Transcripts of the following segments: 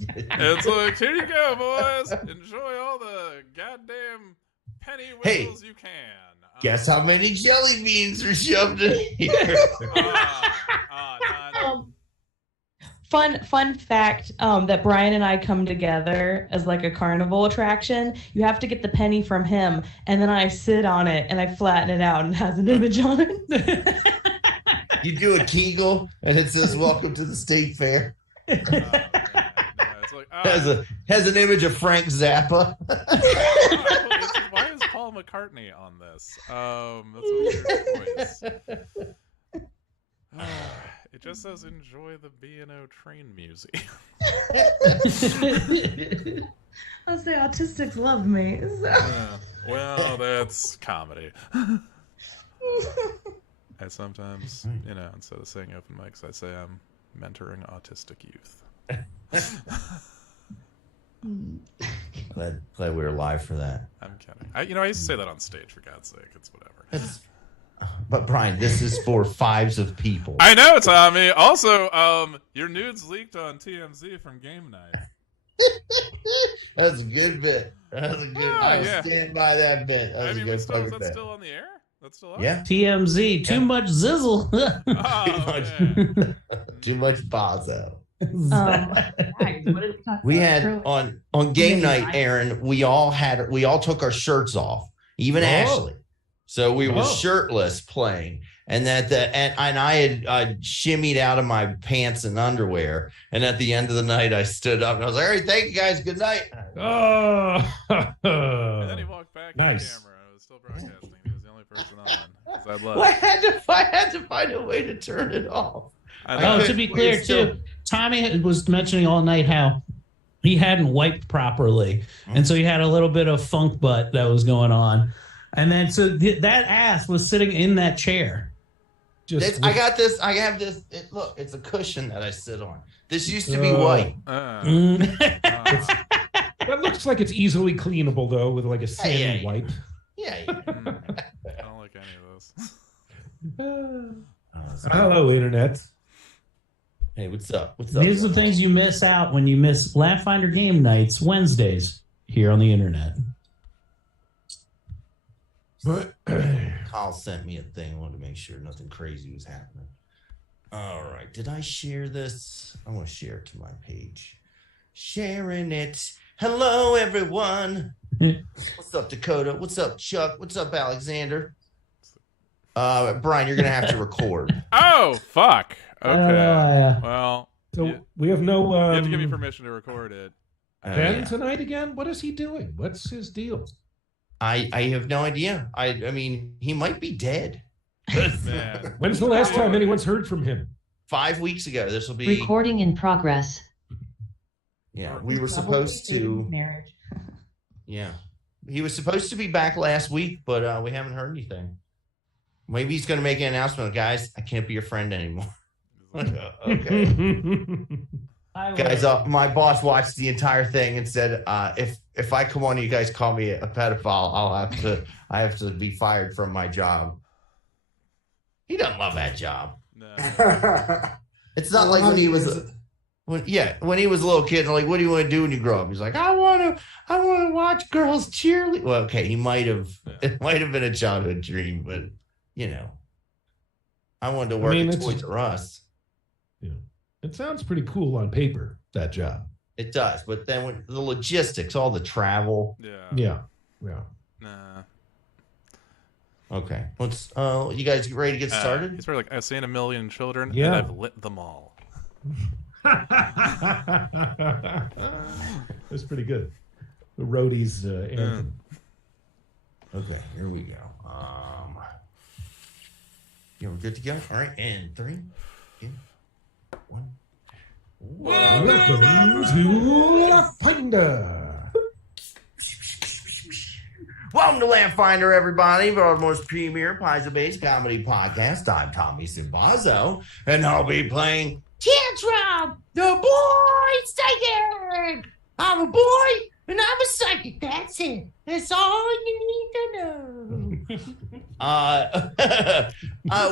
It's like, here you go, boys. Enjoy all the goddamn penny whistles you can. Guess how many jelly beans are shoved in here? Fun fact that Brian and I come together as like a carnival attraction. You have to get the penny from him, and then I sit on it and I flatten it out and it has an image on it. You do a Kegel and it says "Welcome to the State Fair." It's like, has an image of Frank Zappa. Why is Paul McCartney on this? That's a weird choice. It just says enjoy the B&O train museum. I'll say autistics love me. So. Well, that's comedy. I sometimes, instead of saying open mics, I say I'm mentoring autistic youth. Glad we were live for that. I'm kidding. I used to say that on stage, for God's sake. It's whatever. But Brian, this is for fives of people. I know, Tommy. Also, your nudes leaked on TMZ from game night. That's a good bit. I'll stand by that bit. That was a good fucking bit. That's still on the air? That's still up? Yeah. TMZ. Too much zizzle. Too much bozo. We had on game night, Aaron. We all took our shirts off, even Ashley. So we were shirtless playing, and I had shimmied out of my pants and underwear. And at the end of the night, I stood up and I was like, "All right, thank you guys. Good night." And then he walked back to the camera. I was still broadcasting. He was the only person on. Well, I had to find a way to turn it off. To be clear, too, Tommy was mentioning all night how he hadn't wiped properly, and so he had a little bit of funk butt that was going on. And then so that ass was sitting in that chair. I have this. Look, it's a cushion that I sit on. This used to be white. That looks like it's easily cleanable, though, with like a sandy wipe. Yeah. I don't like any of this. Hello, Internet. Hey, what's up? These are the things you miss out when you miss Laughfinder game nights Wednesdays here on the Internet. Kyle sent me a thing. I wanted to make sure nothing crazy was happening. All right. Did I share this? I want to share it to my page. Sharing it. Hello, everyone. What's up, Dakota? What's up, Chuck? What's up, Alexander? Brian, you're going to have to record. Oh, fuck. Okay. Well. So we have no... you have to give me permission to record it. Ben tonight again? What is he doing? What's his deal? I have no idea. I mean, he might be dead. Man. When's the last time anyone's heard from him? 5 weeks ago. This will be recording in progress. Yeah, we were supposed to. Marriage. Yeah, he was supposed to be back last week, but we haven't heard anything. Maybe he's going to make an announcement, guys. I can't be your friend anymore. Okay. Guys, my boss watched the entire thing and said, if I come on, you guys call me a pedophile, I have to be fired from my job. He doesn't love that job. No. It's not like when he was when he was a little kid, and like, what do you want to do when you grow up? He's like, I want to watch girls cheerlead. Well, okay, it might have been a childhood dream, but I wanted to work at Toys R Us. Yeah. It sounds pretty cool on paper, that job. It does, but then when the logistics, all the travel. Yeah. Nah. Okay. Let's you guys ready to get started? He's probably like, I've seen a million children and Yeah. I've lit them all. That's pretty good. The roadies anthem. Okay, here we go. We're good to go. All right, and 3, 2, 1. Welcome to Laughfinder. Welcome to Laughfinder, everybody. Our most premier Paiza-based comedy podcast. I'm Tommy Simbazo, and I'll be playing Tantrum, the boy singing. I'm a boy, And I'm a psychic. That's it. That's all you need to know.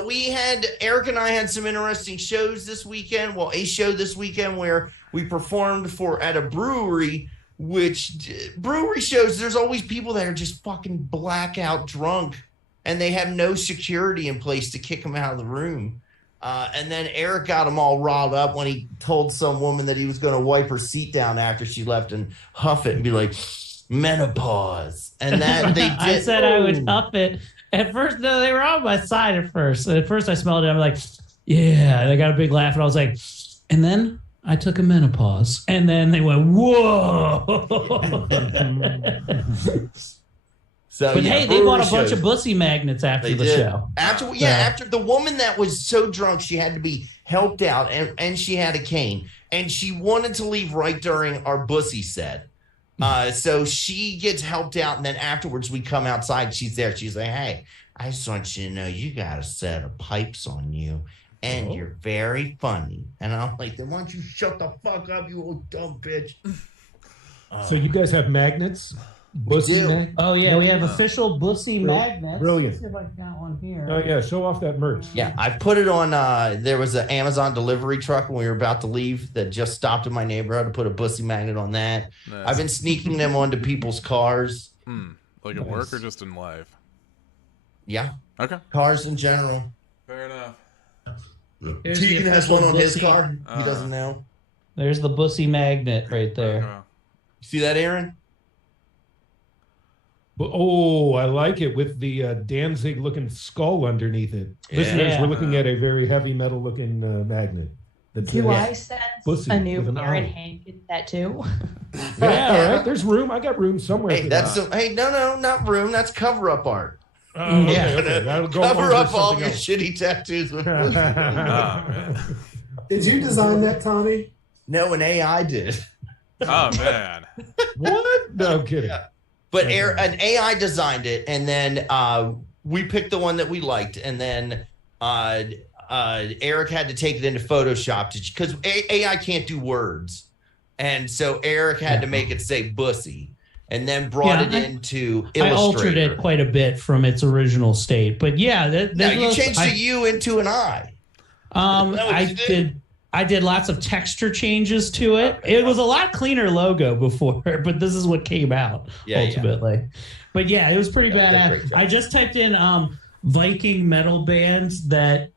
We had Eric and I had some interesting shows this weekend. Well, a show this weekend where we performed at a brewery. Which brewery shows? There's always people that are just fucking blackout drunk, and they have no security in place to kick them out of the room. And then Eric got them all riled up when he told some woman that he was going to wipe her seat down after she left and huff it and be like, menopause. And that they did. I said I would huff it. At first, no, they were on my side at first. At first, I smelled it. I'm like, yeah. And I got a big laugh. And I was like, and then I took a menopause. And then they went, whoa. So, but hey, they bought a bunch of bussy magnets after the show. After the woman that was so drunk, she had to be helped out, and she had a cane, and she wanted to leave right during our bussy set. So she gets helped out, and then afterwards we come outside. She's there. She's like, "Hey, I just want you to know you got a set of pipes on you, and you're very funny." And I'm like, "Then why don't you shut the fuck up, you old dumb bitch?" So you guys have magnets? Bussy mag? Oh yeah, we have official bussy magnets. Brilliant. Let's see if I got one here. Oh yeah, show off that merch. Yeah, I put it on. There was an Amazon delivery truck when we were about to leave that just stopped in my neighborhood to put a bussy magnet on that. Nice. I've been sneaking them onto people's cars. Like at work or just in life? Yeah. Okay. Cars in general. Fair enough. Tegan has one on his car. He doesn't know. There's the bussy magnet right there. Okay. See that, Aaron? Oh, I like it with the Danzig looking skull underneath it. Yeah. Listeners, we're looking at a very heavy metal looking magnet. Do I sense a new Aaron Hankins tattoo? Yeah, right. There's room. I got room somewhere. Hey, no, not room. That's cover up art. Okay. That'll go cover up all your else. shitty tattoos. With Did you design that, Tommy? No, an AI did. Oh man. What? No, I'm kidding. Yeah. But an AI designed it, and then we picked the one that we liked, and then Eric had to take it into Photoshop because AI can't do words, and so Eric had to make it say "bussy," and then brought it into Illustrator. I altered it quite a bit from its original state, but yeah, you changed a U into an I. I did lots of texture changes to it. It was a lot cleaner logo before, but this is what came out ultimately. Yeah. But yeah, it was pretty badass. I just typed in Viking metal bands that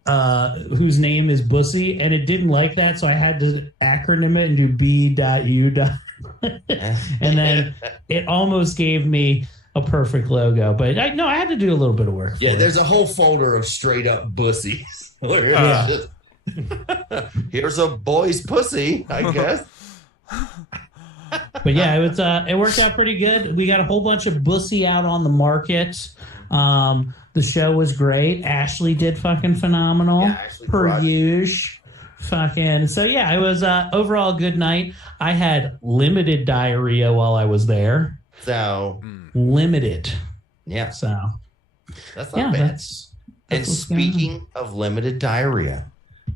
whose name is Bussy, and it didn't like that, so I had to acronym it and do B.U. And then it almost gave me a perfect logo. But I had to do a little bit of work. Yeah, there's a whole folder of straight up bussies. Here's a boy's pussy, I guess. But yeah, it worked out pretty good. We got a whole bunch of bussy out on the market. The show was great. Ashley did fucking phenomenal. Per usual. Fucking so yeah, it was overall a good night. I had limited diarrhea while I was there. So limited. Yeah. So that's not bad. That's and speaking of limited diarrhea,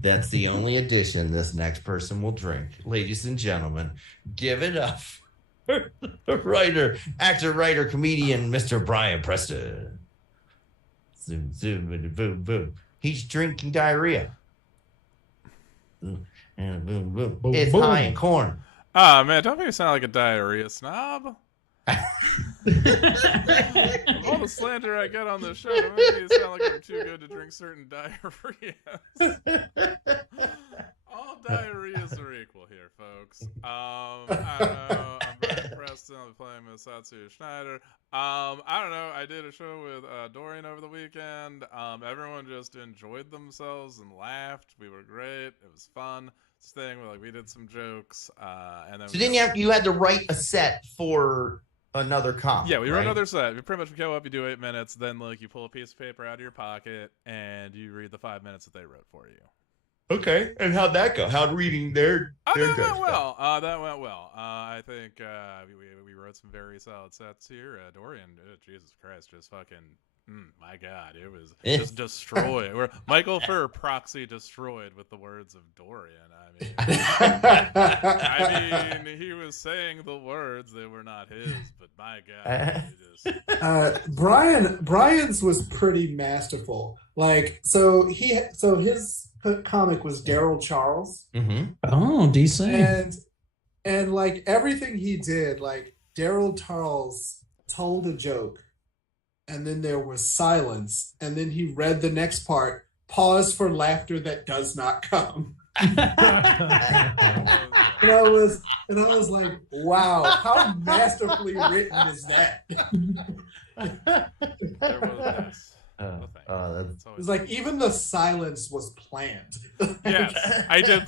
that's the only addition this next person will drink. Ladies and gentlemen, give it up for the actor, comedian, Mr. Brian Preston. Zoom, zoom, boom, boom. He's drinking diarrhea. And boom, boom. It's high in corn. Ah, man, don't make me sound like a diarrhea snob. All the slander I get on this show, don't make me sound like I'm too good to drink certain diarrheas. All diarrheas are equal here, folks. I don't know. I'm Brian Preston. I'm playing Miss Satsu Schneider. I don't know. I did a show with Dorian over the weekend. Everyone just enjoyed themselves and laughed. We were great. It was fun. This thing where we did some jokes, and then. So then you had to write a set for another comp. Yeah, we wrote another set. We pretty much go up, you do 8 minutes, then you pull a piece of paper out of your pocket and you read the 5 minutes that they wrote for you. Okay, and how'd that go? How'd reading their that went well. That went well. I think we wrote some very solid sets here. Dorian, Jesus Christ, just fucking My God, it was just destroyed. Where Michael Furr proxy destroyed with the words of Dorian. I mean, he was saying the words; they were not his. But my God, Brian's was pretty masterful. Like, so his comic was Daryl Charles. Mm-hmm. Oh, DC. And like everything he did, like Daryl Charles told a joke, and then there was silence, and then he read the next part, pause for laughter that does not come. And I was like, wow, how masterfully written is that? there was It was like even the silence was planned. Yes, I did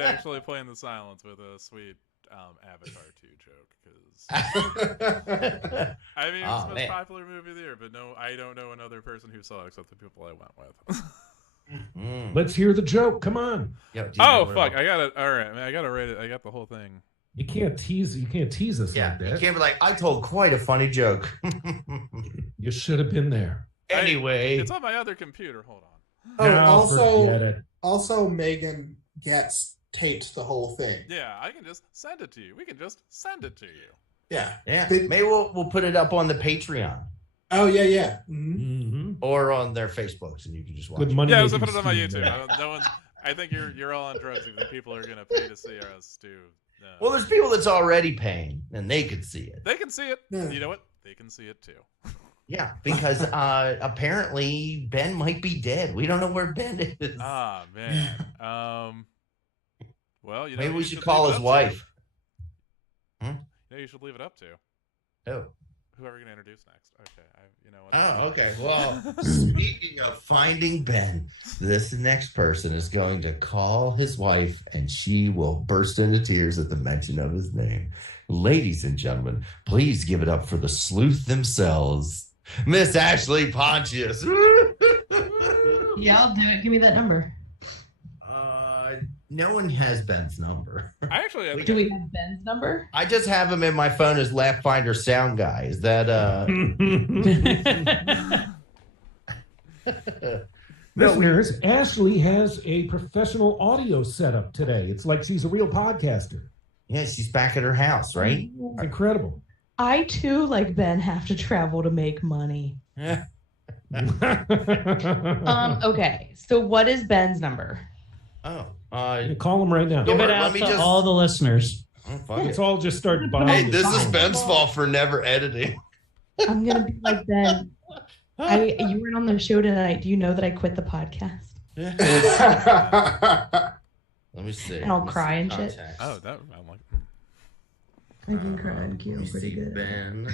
actually plan the silence with a sweet Avatar 2 joke because I mean it's the most popular movie of the year, but no, I don't know another person who saw it except the people I went with. Let's hear the joke. Come on. Oh fuck! I got it. All right, man. I gotta rate it. I got the whole thing. You can't tease us like that. You can't be like, I told quite a funny joke. You should have been there. Anyway, it's on my other computer. Hold on. Oh, also Megan Getz taped the whole thing. Yeah, I can just send it to you. We can just send it to you. Yeah. Maybe we'll put it up on the Patreon. Oh yeah. Mm-hmm. Or on their Facebooks, and you can just watch. Good money. Yeah, I was gonna put it on my YouTube. I think you're all on drugs if the people are gonna pay to see us do. Well, there's people that's already paying, and they could see it. They can see it. Yeah. You know what? They can see it too. Yeah, because apparently Ben might be dead. We don't know where Ben is. Ah, man. Well, you know, maybe we should call his wife. You should leave it up to. Oh. Who are we going to introduce next? Okay, you know what? Oh, okay. Well, speaking of finding Ben, this next person is going to call his wife, and she will burst into tears at the mention of his name. Ladies and gentlemen, please give it up for the sleuth themselves, Miss Ashley Pontius. Yeah, I'll do it. Give me that number. No one has Ben's number. Do we have Ben's number? I just have him in my phone as Laughfinder sound guy. Is that Listeners, Ashley has a professional audio setup today. It's like she's a real podcaster. Yeah, she's back at her house, right? Incredible. I too, like Ben, have to travel to make money. Yeah. Okay, so what is Ben's number? Oh, call him right now. Give it out to all the listeners. Let's all just start buying. Hey, this is Ben's fault for never editing. I'm gonna be like Ben. You weren't on the show tonight. Do you know that I quit the podcast? Let me see. And I'll cry and shit. Oh, that I'm like. I can cry and kill pretty good. Ben.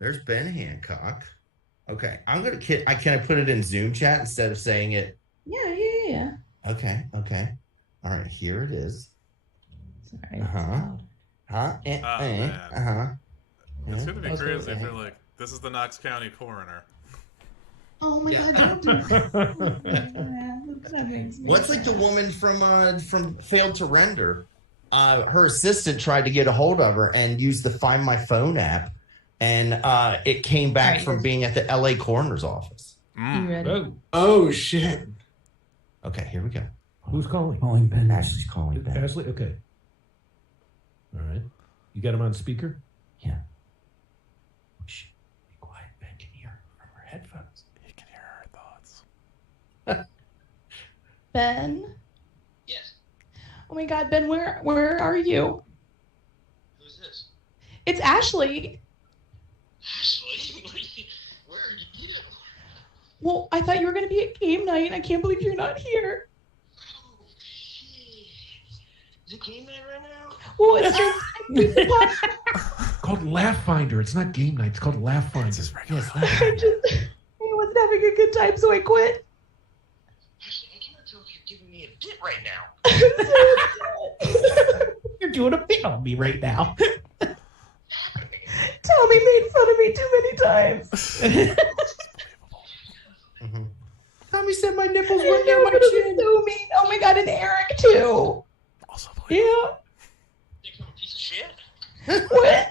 There's Ben Hancock. Okay, I'm gonna. Can I put it in Zoom chat instead of saying it? Yeah. Okay. All right, here it is. Sorry. It's gonna be crazy if they're like, "This is the Knox County coroner." Oh my God! Don't do that. What's like the woman from Failed to Render? Her assistant tried to get a hold of her and used the Find My Phone app, and it came back from being at the LA coroner's office. You ready? Oh shit! Okay, here we go. Who's calling? Calling Ben. Ashley's calling Ben. Ashley? Okay. All right. You got him on speaker? Yeah. Shh. Be quiet. Ben can hear from her headphones. He can hear her thoughts. Ben? Yes. Oh my God, Ben, where are you? Who's this? It's Ashley. Ashley? Where are you? Well, I thought you were going to be at game night. I can't believe you're not here. Oh, shit. Is it game night right now? Well, it's just... It's called Laughfinder. It's not game night. It's called Laughfinder. I wasn't having a good time, so I quit. Ashley, I can't tell if you're giving me a bit right now. You're doing a bit on me right now. Tommy made fun of me too many times. Tommy said my nipples I were near know, my but it chin. was so mean. Oh my God, and Eric too. Also, Yeah. Think I'm a piece of shit? What?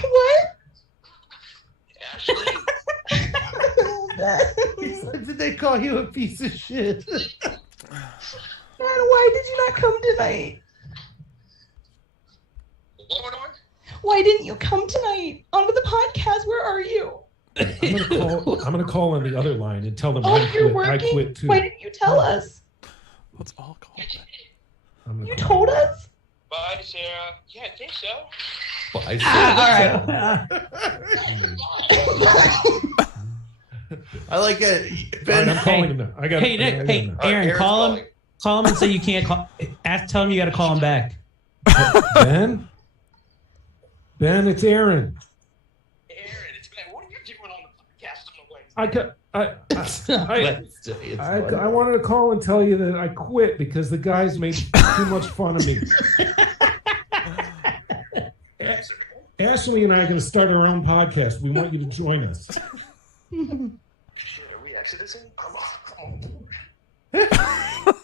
What? call you a piece of shit. Man, why did you not come tonight? What's going on? Why didn't you come tonight onto the podcast? Where are you? I'm gonna call on the other line and tell them Oh, I you're quit. I working? quit too. Why didn't you tell us? Let's all call it. You told us? Bye, Sarah. Yeah, I think so. Bye, I like it. All right, I'm calling him now. I got. Hey, Nick. Hey, Aaron, Aaron's call calling. him. Call him and say you can't call. Tell him you got to call him back. Ben. Ben, it's Aaron. Aaron, it's Ben. What are you doing on the podcast on the Wednesday? I wanted to call and tell you that I quit because the guys made too much fun of me. Ashley and I are going to start our own podcast. We want you to join us. Shit, are we exiting? Come on.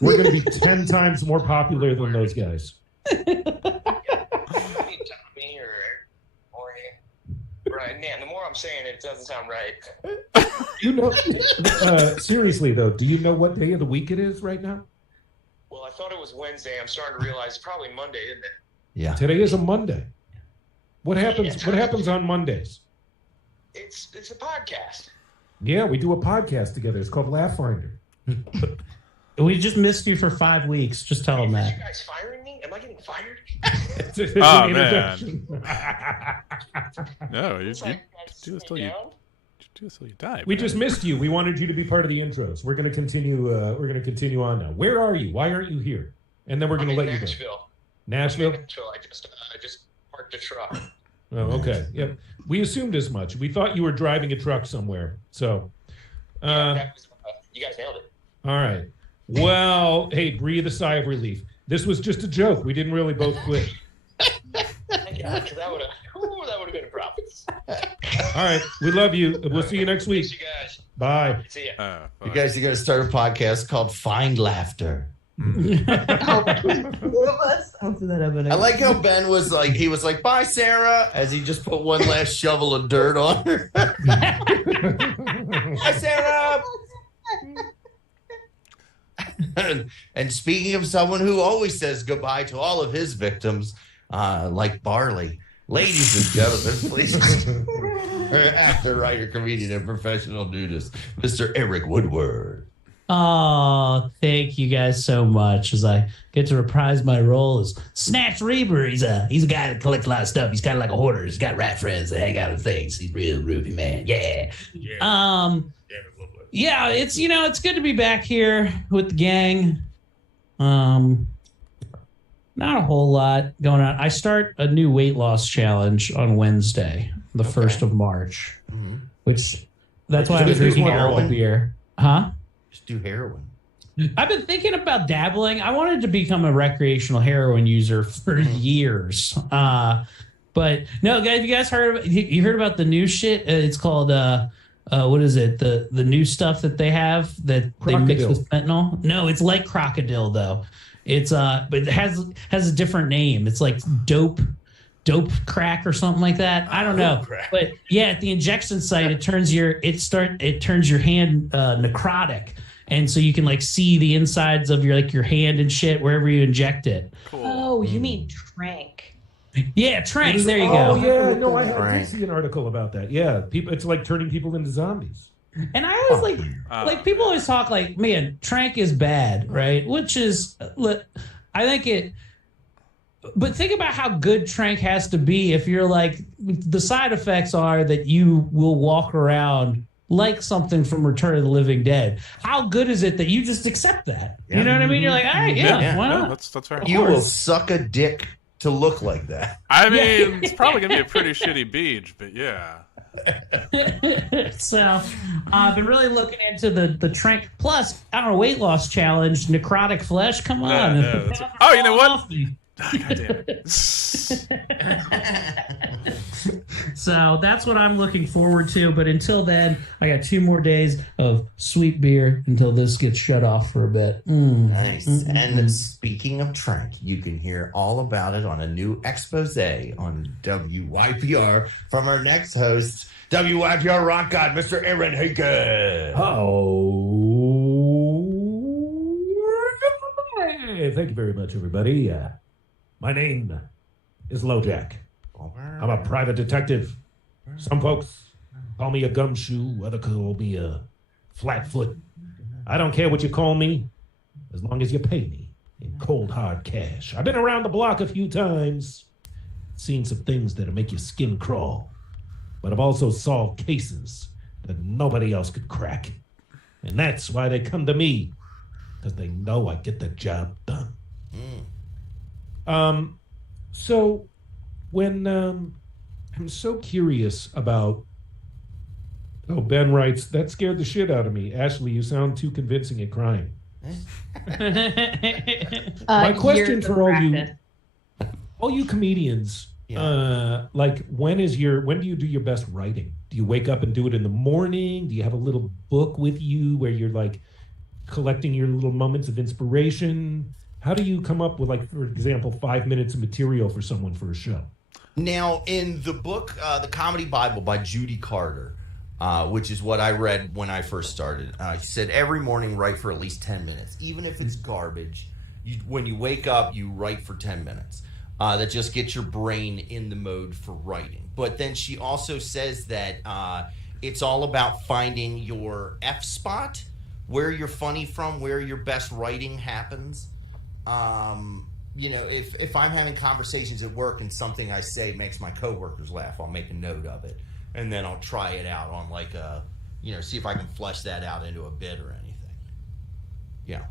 We're going to be 10 times more popular than those guys. Tommy or right, man. The more I'm saying it doesn't sound right. You know, seriously though, do you know what day of the week it is right now? Well, I thought it was Wednesday. I'm starting to realize it's probably Monday, isn't it? Yeah. Today is a Monday. What happens? What happens on Mondays? It's a podcast. Yeah, we do a podcast together. It's called Laughfinder. We just missed you for 5 weeks. Just tell him Are that. you guys firing me? Am I getting fired? It's an Oh, introduction. No, you Looks like do this you till guys you down. do this till you die. We man. just missed you. We wanted you to be part of the intros. We're going to continue. We're going to continue on now. Where are you? Why aren't you here? And then we're going to I'm let in you go. Nashville. Nashville. Nashville. I just parked the truck. Oh, okay. Yep. We assumed as much. We thought you were driving a truck somewhere. So, That was, you guys nailed it. all right. Well, hey, breathe a sigh of relief. This was just a joke. We didn't really both quit. Thank God, 'cause that would have been a problem. All right. We love you. We'll see you next week. Thanks, you guys. Bye. See ya. You guys are going to start a podcast called Find Laughter. Two of us? I'll do that I like how Ben was like, he was like, bye, Sarah, as he just put one last shovel of dirt on her. Bye, Sarah. And speaking of someone who always says goodbye to all of his victims, like Barley, ladies and gentlemen, please, actor, writer, comedian, and professional nudist, Mr. Eric Woodward. Oh, thank you guys so much. As I get to reprise my role as Snatch Reaper. He's a guy that collects a lot of stuff. He's kind of like a hoarder. He's got rat friends that hang out with things. He's real groovy, man. Yeah. Yeah, it's good to be back here with the gang. Not a whole lot going on. I start a new weight loss challenge on Wednesday, the 1st of March, which that's why I'm drinking all beer. Huh? Just do heroin. I've been thinking about dabbling. I wanted to become a recreational heroin user for years. But no, guys, you guys heard about the new shit? It's called what is it? The new stuff that they have that they mix with fentanyl? No, it's like crocodile though. It's but it has a different name. It's like dope crack or something like that. I don't know. But yeah, at the injection site it turns your hand necrotic. And so you can like see the insides of your hand and shit wherever you inject it. Cool. Oh, you mean trank? Yeah, tranks. There you Oh go. yeah, no, I did see an article about that. Yeah, it's like turning people into zombies. And I always like people always talk like, man, trank is bad, right? Which is, I think it. But think about how good trank has to be if you're like, the side effects are that you will walk around like something from Return of the Living Dead. How good is it that you just accept that? You know what I mean? You're like, all right, why not? That's right. You will suck a dick to look like that. I mean, it's probably gonna be a pretty shitty beach, but yeah. So I've been really looking into the trank. Plus, I don't know, weight loss challenge, necrotic flesh. Come on. Oh, you know what? God damn it. So that's what I'm looking forward to. But until then, I got 2 more days of sweet beer until this gets shut off for a bit. Nice. And speaking of trank, you can hear all about it on a new expose on WYPR from our next host, WYPR rock god, Mr. Aaron Higgins. Oh. thank you very much, everybody. My name is LoJack. I'm a private detective. Some folks call me a gumshoe, others call me a flatfoot. I don't care what you call me, as long as you pay me in cold, hard cash. I've been around the block a few times, seen some things that'll make your skin crawl, but I've also solved cases that nobody else could crack. And that's why they come to me, because they know I get the job done. So when I'm so curious about, Ben writes, that scared the shit out of me. Ashley, you sound too convincing at crying. My question for all you comedians, like when do you do your best writing? Do you wake up and do it in the morning? Do you have a little book with you where you're like collecting your little moments of inspiration? How do you come up with, like, for example, 5 minutes of material for someone for a show? Now, in the book, The Comedy Bible by Judy Carter, which is what I read when I first started, she said every morning write for at least 10 minutes. Even if it's garbage, when you wake up, you write for 10 minutes. That just gets your brain in the mode for writing. But then she also says that it's all about finding your F spot, where you're funny from, where your best writing happens. If I'm having conversations at work and something I say makes my coworkers laugh, I'll make a note of it. And then I'll try it out on see if I can flesh that out into a bit or anything. Yeah.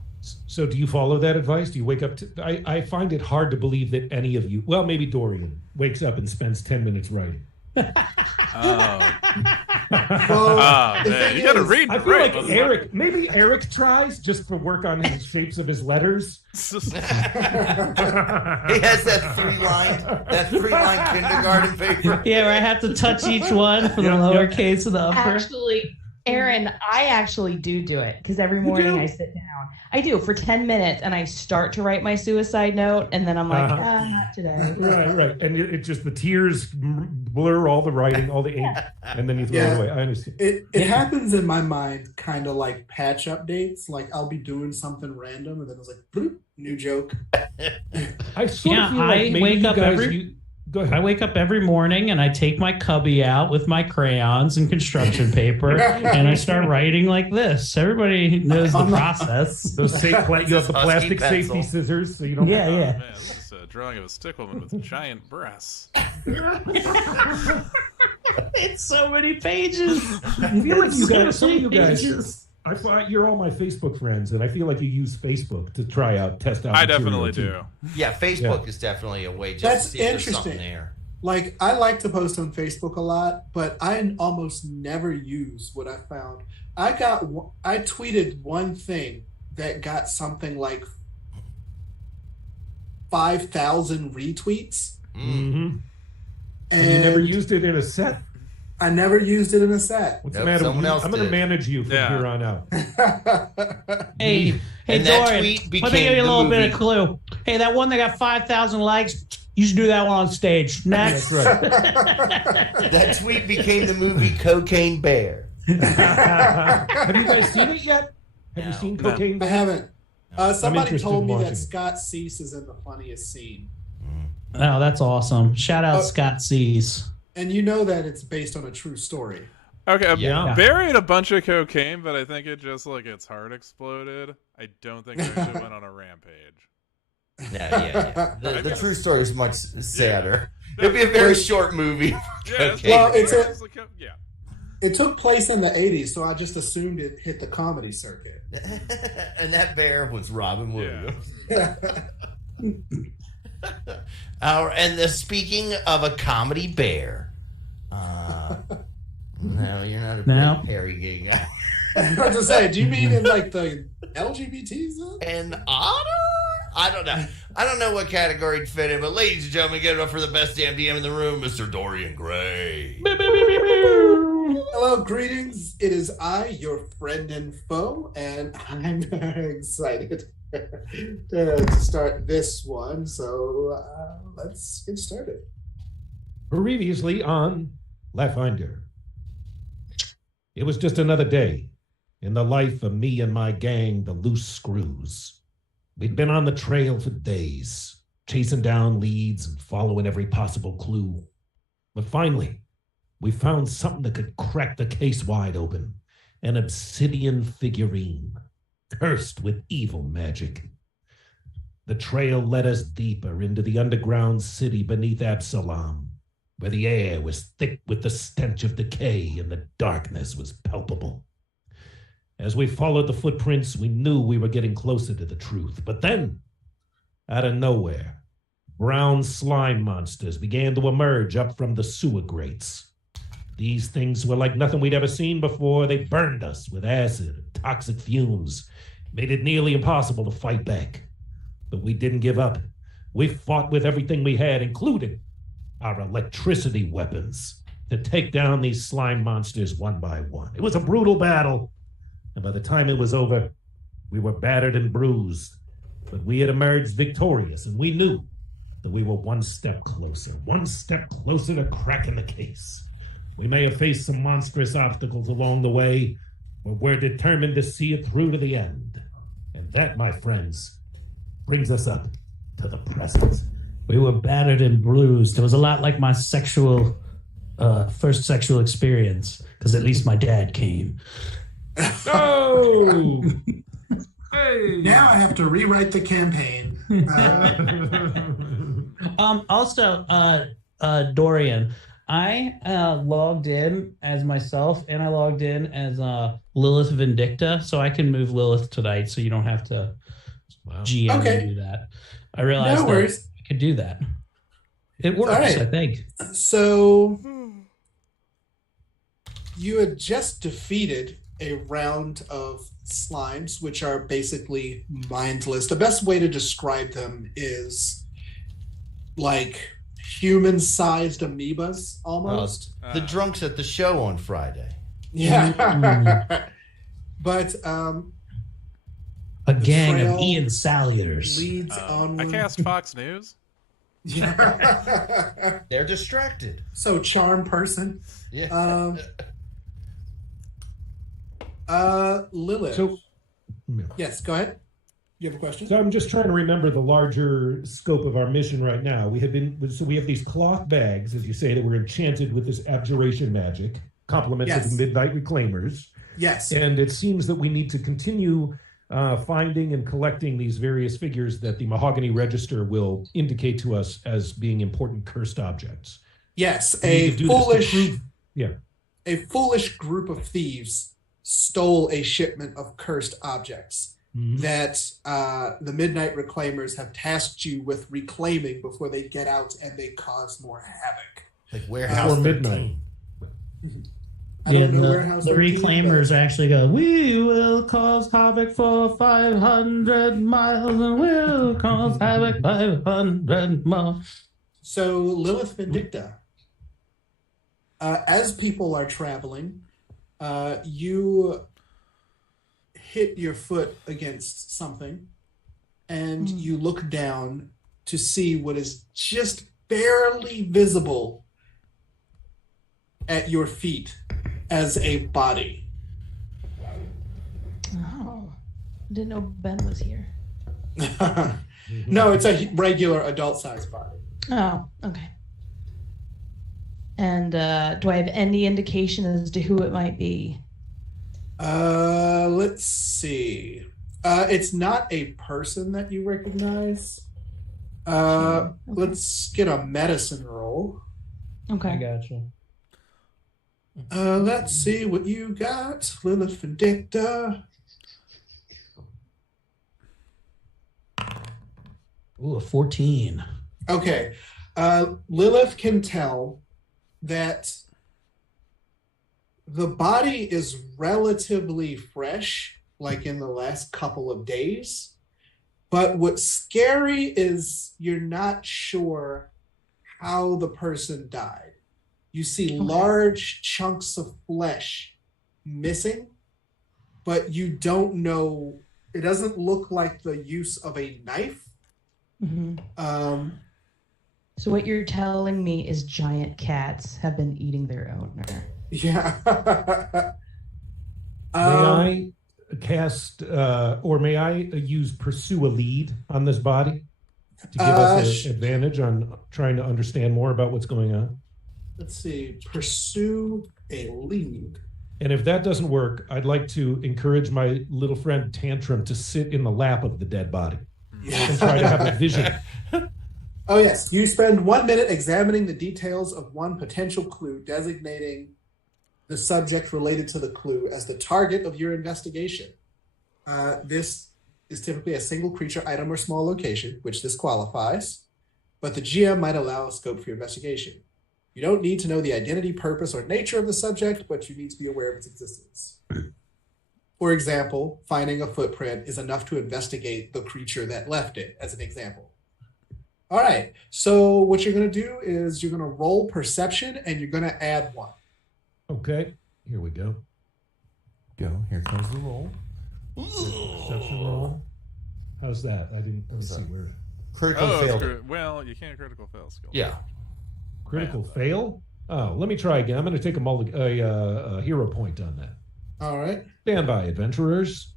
So do you follow that advice? Do you wake up I find it hard to believe that any of you, well, maybe Dorian, wakes up and spends 10 minutes writing. Man, you gotta read. I feel like Eric tries just for work on his shapes of his letters. He has that three-line kindergarten paper. Yeah, where I have to touch each one for the lowercase and the upper. Actually, Aaron, I actually do it because every morning I sit down. I do for 10 minutes and I start to write my suicide note and then I'm like, not today. Right. And it just, the tears blur all the writing, all the ink, and then you throw it away. I understand. It happens in my mind kind of like patch updates. Like I'll be doing something random and then it's like, bloop, new joke. I sort of feel like maybe wake you up guys... Go ahead. I wake up every morning and I take my cubby out with my crayons and construction paper and I start writing like this. Everybody knows the process. Those you have the plastic safety scissors, so you don't. Yeah. Oh, man, this is a drawing of a stick woman with giant breasts. It's so many pages. I feel like some of you guys. I find you're all my Facebook friends, and I feel like you use Facebook to test out. I definitely do. Yeah, Facebook is definitely a way just That's to see if there's something interesting. there. Like I like to post on Facebook a lot, but I almost never use what I found. I tweeted one thing that got something like 5,000 retweets. Mm-hmm. And you never used it in a set? I never used it in a set. What's the matter with you? I'm going to manage you from here on out. Hey, Dorian, let me give you a little bit of clue. Hey, that one that got 5,000 likes, you should do that one on stage. Next. That's right. That tweet became the movie Cocaine Bear. Have you guys seen it yet? Have you seen Cocaine Bear? I haven't. Somebody told me that it. Scott Cease is in the funniest scene. Oh, that's awesome. Shout out Scott Cease. And you know that it's based on a true story. Okay, Yeah. buried a bunch of cocaine, but I think it just its heart exploded. I don't think it actually went on a rampage. Yeah. The true story is much sadder. It'd be a very short movie. Well, it took place in the 80s, so I just assumed it hit the comedy circuit. And that bear was Robin Williams. Speaking of a comedy bear, no, you're not a big hairy guy. I was to say, do you mean in like the LGBT zone? An otter? I don't know what category it'd fit in, but ladies and gentlemen, get it up for the best damn DM in the room, Mr. Dorian Gray. Hello, greetings. It is I, your friend and foe, and I'm very excited to start this one. So let's get started. Previously on Laughfinder. It was just another day in the life of me and my gang, the Loose Screws. We'd been on the trail for days, chasing down leads and following every possible clue. But finally, we found something that could crack the case wide open. An obsidian figurine, cursed with evil magic. The trail led us deeper into the underground city beneath Absalom, where the air was thick with the stench of decay and the darkness was palpable. As we followed the footprints, we knew we were getting closer to the truth. But then, out of nowhere, brown slime monsters began to emerge up from the sewer grates. These things were like nothing we'd ever seen before. They burned us with acid and toxic fumes, made it nearly impossible to fight back. But we didn't give up. We fought with everything we had, including our electricity weapons, to take down these slime monsters one by one. It was a brutal battle, and by the time it was over, we were battered and bruised. But we had emerged victorious, and we knew that we were one step closer to cracking the case. We may have faced some monstrous obstacles along the way, but we're determined to see it through to the end. And that, my friends, brings us up to the present. We were battered and bruised. It was a lot like my first sexual experience, because at least my dad came. Oh! Hey. Now I have to rewrite the campaign. Also, Dorian, I logged in as myself, and I logged in as Lilith Vindicta, so I can move Lilith tonight, so you don't have to GM and do that. I realized that I could do that. It works, right. I think. So you had just defeated a round of slimes, which are basically mindless. The best way to describe them is like human-sized amoebas, almost. The drunks at the show on Friday. Yeah. But a gang of Ian Salyers. Leads on. I cast Fox News. Yeah. They're distracted. So charm person. Yeah. Lilith. So, yes, go ahead. You have a question? So I'm just trying to remember the larger scope of our mission right now. We have these cloth bags, as you say, that were enchanted with this abjuration magic, compliments of the Midnight Reclaimers. Yes. And it seems that we need to continue finding and collecting these various figures that the Mahogany Register will indicate to us as being important cursed objects. Yes, a foolish group of thieves stole a shipment of cursed objects that the Midnight Reclaimers have tasked you with reclaiming before they get out and they cause more havoc. Like Warehouse 13. The Reclaimers actually go, we will cause havoc for 500 miles and we'll cause havoc 500 miles. So, Lilith Vindicta, as people are traveling, you hit your foot against something and you look down to see what is just barely visible at your feet as a body. Oh, didn't know Ben was here. No, it's a regular adult-sized body. Oh, okay. And do I have any indication as to who it might be? Let's see. It's not a person that you recognize. Okay. Let's get a medicine roll. Okay. I gotcha. Let's see what you got, Lilith Vindicta. Ooh, a 14. Okay. Lilith can tell that the body is relatively fresh, like in the last couple of days. But what's scary is you're not sure how the person died. You see large chunks of flesh missing, but you don't know. It doesn't look like the use of a knife. Mm-hmm. So what you're telling me is giant cats have been eating their owner. Yeah. cast or may I use pursue a lead on this body to give us an advantage on trying to understand more about what's going on? Let's see. Pursue a lead. And if that doesn't work, I'd like to encourage my little friend Tantrum to sit in the lap of the dead body and try to have a vision. Oh, yes. You spend 1 minute examining the details of one potential clue, designating the subject related to the clue as the target of your investigation. This is typically a single creature, item, or small location, which this qualifies, but the GM might allow a scope for your investigation. You don't need to know the identity, purpose, or nature of the subject, but you need to be aware of its existence. For example, finding a footprint is enough to investigate the creature that left it, as an example. All right, so what you're going to do is you're going to roll perception, and you're going to add 1. Okay, here we go. Here comes the roll. Perception roll. How's that? Let's see where. Critical fail. Well, you can't critical fail skill. Yeah. Critical fail? Oh, let me try again. I'm going to take a hero point on that. All right. Stand by, adventurers.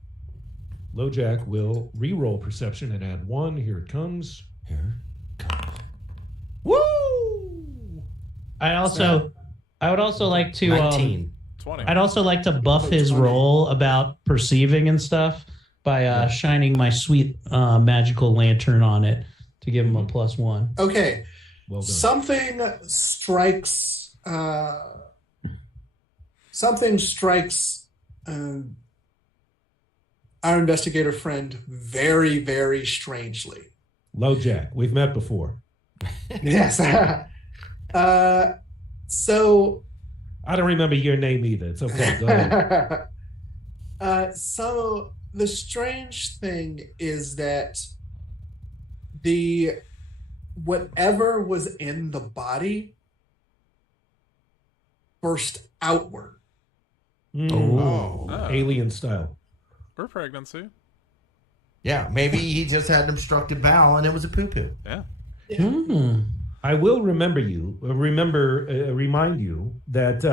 LoJack will re-roll perception and add 1. Here it comes. Here it comes. Woo! I would also like to 19. 20. I'd also like to buff his 20. roll about perceiving and stuff by shining my sweet magical lantern on it to give him a +1. Okay. Well done. Something strikes our investigator friend very, very strangely. LoJack, we've met before. Yes. So I don't remember your name either. It's okay. Go ahead. So the strange thing is that whatever was in the body burst outward. Oh. Alien style. Or pregnancy. Yeah, maybe he just had an obstructed bowel and it was a poo-poo. Yeah. I will remind you that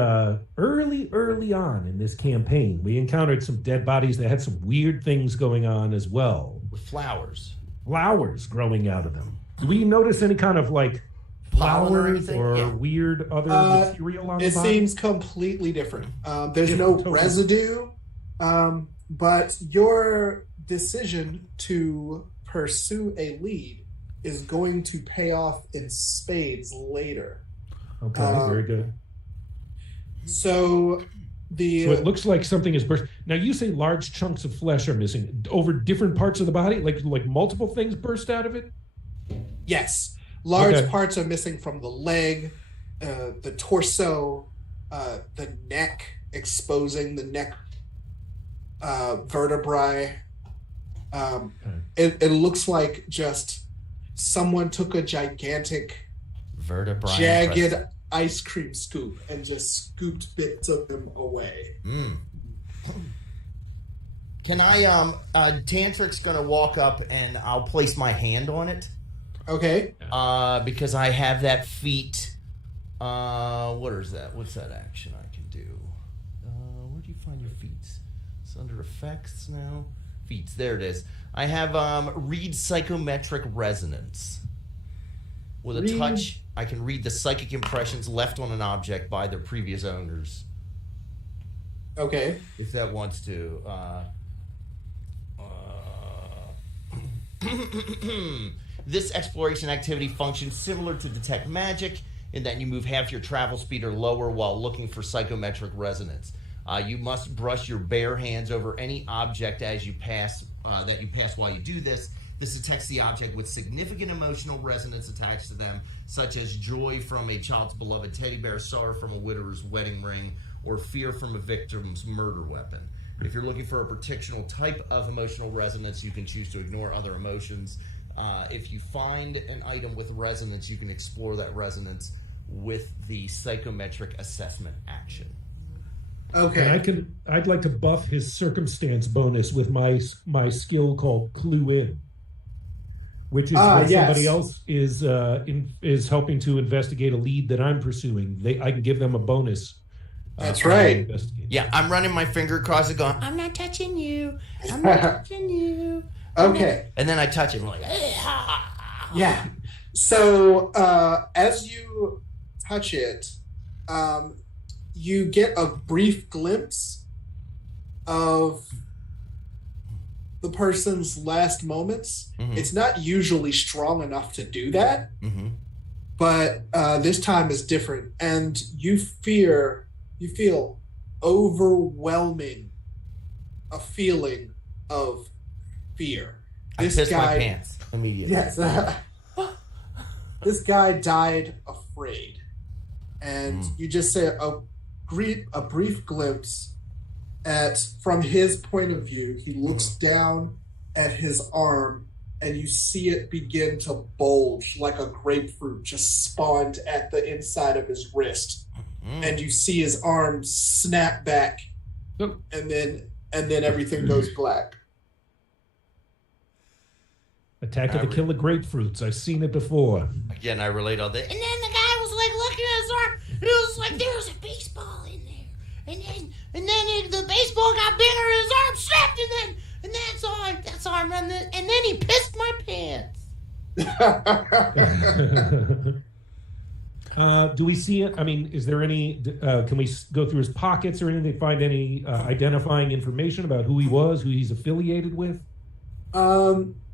early on in this campaign, we encountered some dead bodies that had some weird things going on as well. With flowers. Flowers growing out of them. Do we notice any kind of like Pollen or flowers anything? or Yeah. weird other material on the It body? seems completely different. There's no residue, but your decision to pursue a lead is going to pay off in spades later. Okay, very good. So it looks like something is burst. Now you say large chunks of flesh are missing over different parts of the body, like multiple things burst out of it. Yes, large parts are missing from the leg, the torso, the neck, exposing the neck vertebrae. It looks like just someone took a gigantic Vertebrae. jagged ice cream scoop and just scooped bits of them away. Can I Tantric's gonna walk up and I'll place my hand on it. Okay. Because I have that feat. What is that? What's that action I can do? Where do you find your feats? It's under effects now. Feats. There it is. I have read psychometric resonance. With a touch, I can read the psychic impressions left on an object by their previous owners. Okay. If that wants to. This exploration activity functions similar to detect magic in that you move half your travel speed or lower while looking for psychometric resonance. You must brush your bare hands over any object as you pass that you pass while you do this. This detects the object with significant emotional resonance attached to them, such as joy from a child's beloved teddy bear, sorrow from a widower's wedding ring, or fear from a victim's murder weapon. If you're looking for a particular type of emotional resonance, you can choose to ignore other emotions. If you find an item with resonance, you can explore that resonance with the psychometric assessment action. Okay. And I'd like to buff his circumstance bonus with my skill called Clue In, which is when somebody else is helping to investigate a lead that I'm pursuing. I can give them a bonus That's right. Yeah, I'm running my finger across it going, I'm not touching you. I'm not touching you. Okay. And then I touch it and I'm like, yeah. So as you touch it, you get a brief glimpse of the person's last moments. Mhm. It's not usually strong enough to do that, but this time is different. And you feel overwhelming a feeling of fear. I pissed my pants immediately. Yes. This guy died afraid. And you just say a brief glimpse from his point of view. He looks down at his arm and you see it begin to bulge like a grapefruit just spawned at the inside of his wrist. And you see his arm snap back and then everything goes black. Attack of the Killer Grapefruits. I've seen it before. Again, I relate all that. And then the guy was like looking at his arm. And it was like there's a baseball in there. And then the baseball got bigger and his arm snapped. And that's all I remember. And then he pissed my pants. Do we see it? I mean, is there any? Can we go through his pockets or anything? Find any identifying information about who he was, who he's affiliated with?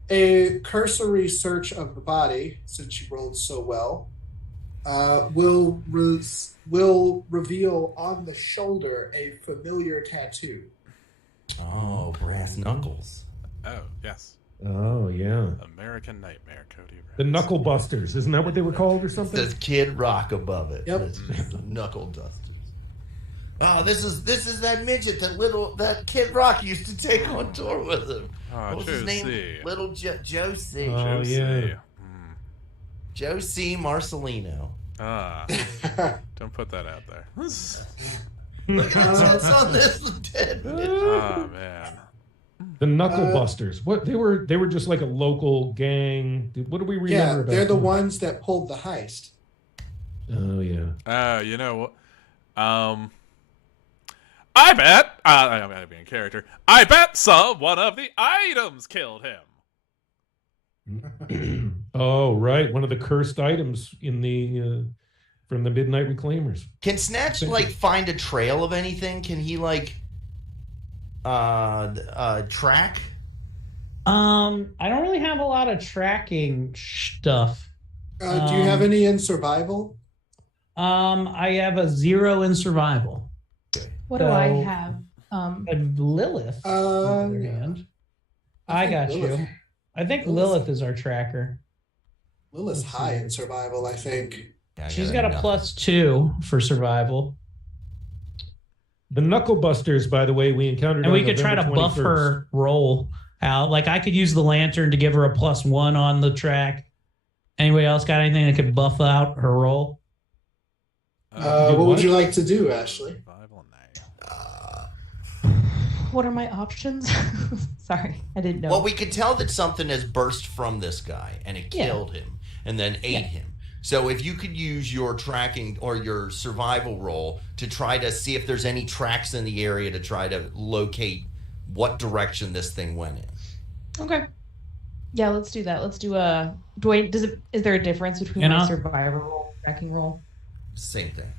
A cursory search of the body, since you rolled so well, will reveal on the shoulder a familiar tattoo. Oh, brass knuckles. Oh, yes. Oh, yeah. American Nightmare, Cody. The Knuckle Busters. Isn't that what they were called or something? It says Kid Rock above it. Yep. It's Knuckle Dusters. Oh, this is that midget that Kid Rock used to take on tour with him. Oh, what was his name? Josie. Little Joe C. Oh, yeah. Joe C. Marcelino. Ah, don't put that out there. Look at that's on this dead. Oh man. The Knuckle Busters. What they were just like a local gang. What do we remember about they're the them? ones that pulled the heist. Oh yeah. You know what? I bet. I'm gonna be in character. I bet one of the items killed him. Oh right, one of the cursed items in the from the Midnight Reclaimers. Can Snatch like find a trail of anything? Can he like track? I don't really have a lot of tracking stuff. Do you have any in survival? I have a 0 in survival. What do I have? And Lilith, on the other hand. I got Lilith. you. I think Lilith. Lilith is our tracker. Lilith's high in survival, I think. Yeah, She's got a +2 for survival. The Knuckle Busters, by the way, we encountered. And we on could try to November buff 21st. her roll out. Like I could use the lantern to give her a +1 on the track. Anybody else got anything that could buff out her roll? What would you like to do, Ashley? Survival night. What are my options? Sorry, I didn't know. Well, we could tell that something has burst from this guy and it Yeah. killed him and then ate him. So if you could use your tracking or your survival roll to try to see if there's any tracks in the area to try to locate what direction this thing went in. Okay. Yeah, let's do that. Let's do a. Is there a difference between my survival roll and tracking roll? Same thing.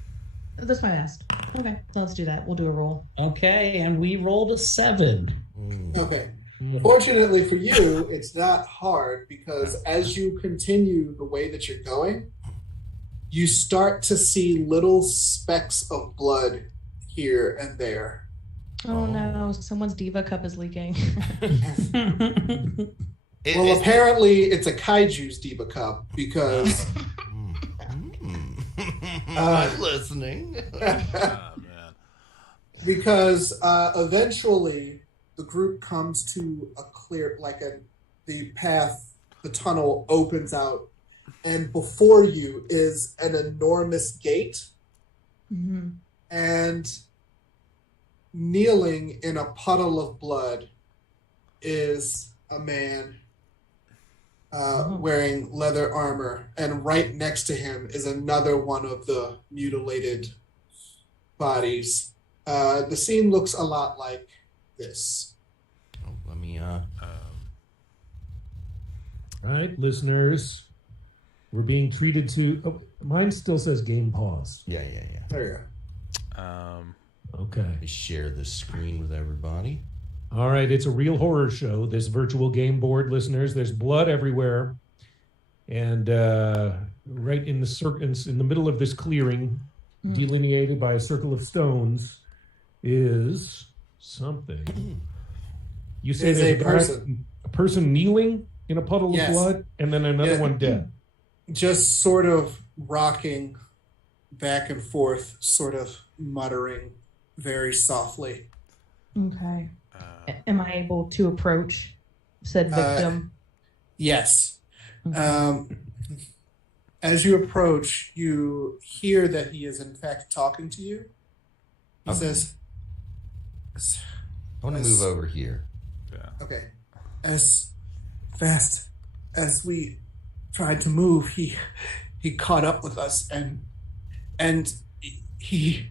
That's why I asked. Okay, let's do that. We'll do a roll. Okay, and we rolled a 7. Okay. Fortunately for you, it's not hard because as you continue the way that you're going, you start to see little specks of blood here and there. Oh no, someone's Diva cup is leaking. Apparently it's a Kaiju's Diva cup because I'm listening. Oh man. because eventually the group comes to a clear, the path, the tunnel opens out, and before you is an enormous gate, and kneeling in a puddle of blood is a man wearing leather armor, and right next to him is another one of the mutilated bodies. The scene looks a lot like this. Oh, let me. All right, listeners, we're being treated to. Oh, mine still says game paused. Yeah. There you go. Okay. Let me share the screen with everybody. All right, it's a real horror show. This virtual game board, listeners. There's blood everywhere, and right in the middle of this clearing, delineated by a circle of stones, is something. You say Is there's a a person kneeling in a puddle Yes. of blood, and then another Yeah. one dead. Just sort of rocking back and forth, sort of muttering very softly. Okay. Am I able to approach said victim? Yes. Okay. As you approach, you hear that he is in fact talking to you. He Okay. says, I want to move over here. Yeah. okay, as fast as we tried to move, he caught up with us and he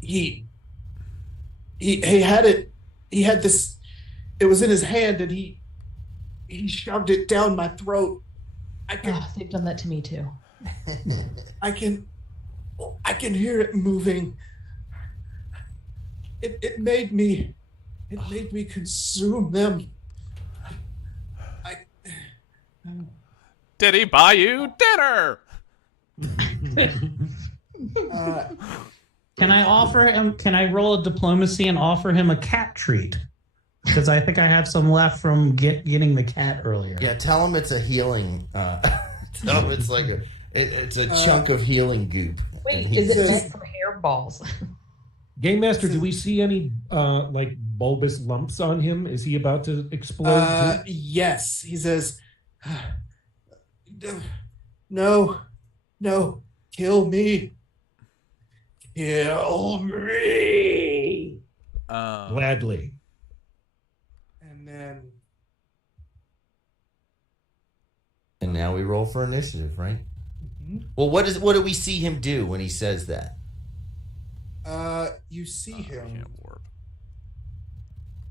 had it. He had this. It was in his hand, and he shoved it down my throat. They've done that to me too. I can hear it moving. It made me consume them. Did he buy you dinner? Can I offer him? Can I roll a diplomacy and offer him a cat treat? Because I think I have some left from getting the cat earlier. Yeah, tell him it's a healing. Tell him it's like it's a chunk of healing goop. Wait, And is it says- meant for hairballs? Game Master, do we see any like bulbous lumps on him? Is he about to explode? Yes, he says, no, kill me. Kill me. Gladly. And now we roll for initiative, right? Well, what do we see him do when he says that? You see I him. can't warp.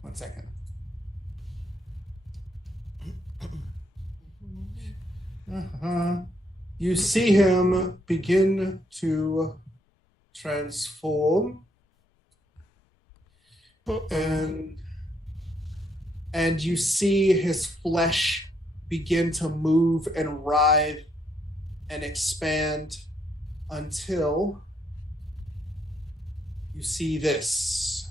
1 second. You see him begin to transform, and you see his flesh begin to move and writhe and expand until you see this.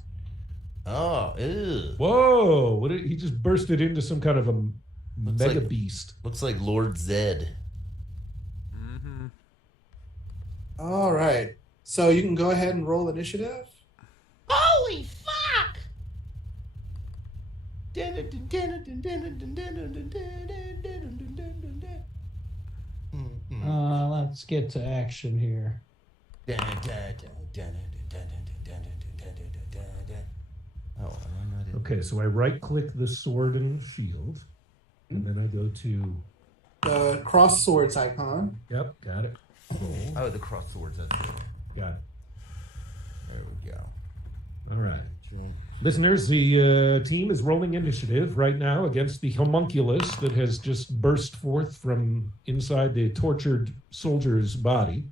Oh, ew. Whoa! He just bursted into some kind of a Looks mega like- beast. Looks like Lord Zed. Mm-hmm. All right. So you can go ahead and roll initiative. Holy fuck! Let's get to action here. Oh, am I not in? Okay, so I right-click the sword and shield, and then I go to. The cross swords icon. Yep, got it. Roll. Oh, the cross swords. That's it. Got it. There we go. All right. Listeners, the team is rolling initiative right now against the homunculus that has just burst forth from inside the tortured soldier's body.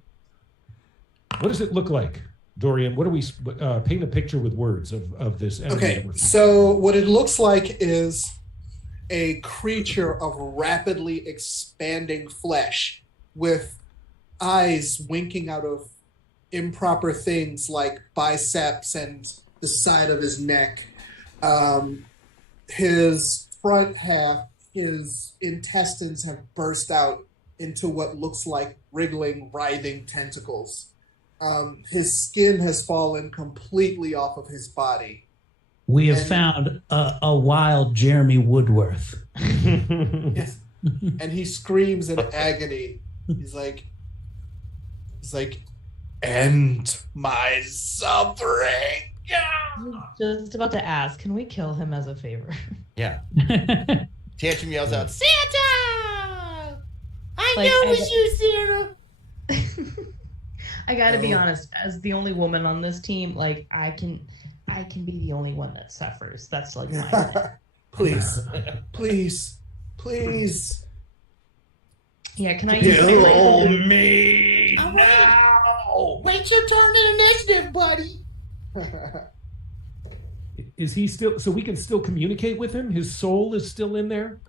What does it look like, Dorian? What do we paint a picture with words of this enemy? Okay, that we're- so what it looks like is a creature of rapidly expanding flesh with eyes winking out of improper things like biceps and the side of his neck. His front half, his intestines have burst out into what looks like wriggling, writhing tentacles. His skin has fallen completely off of his body. We have And- found a wild Jeremy Woodworth. Yes. And he screams in agony. He's like, end my suffering. Just about to ask, can we kill him as a favor? Yeah. Tantrum yells out, Santa! I Like, know I it was you, Santa. I gotta be No. honest, as the only woman on this team, like I can be the only one that suffers. That's like my thing. Please, please, please. Yeah, can I Kill me Oh, wait. now. Wait your turn in initiative, buddy. Is he still? So we can still communicate with him. His soul is still in there.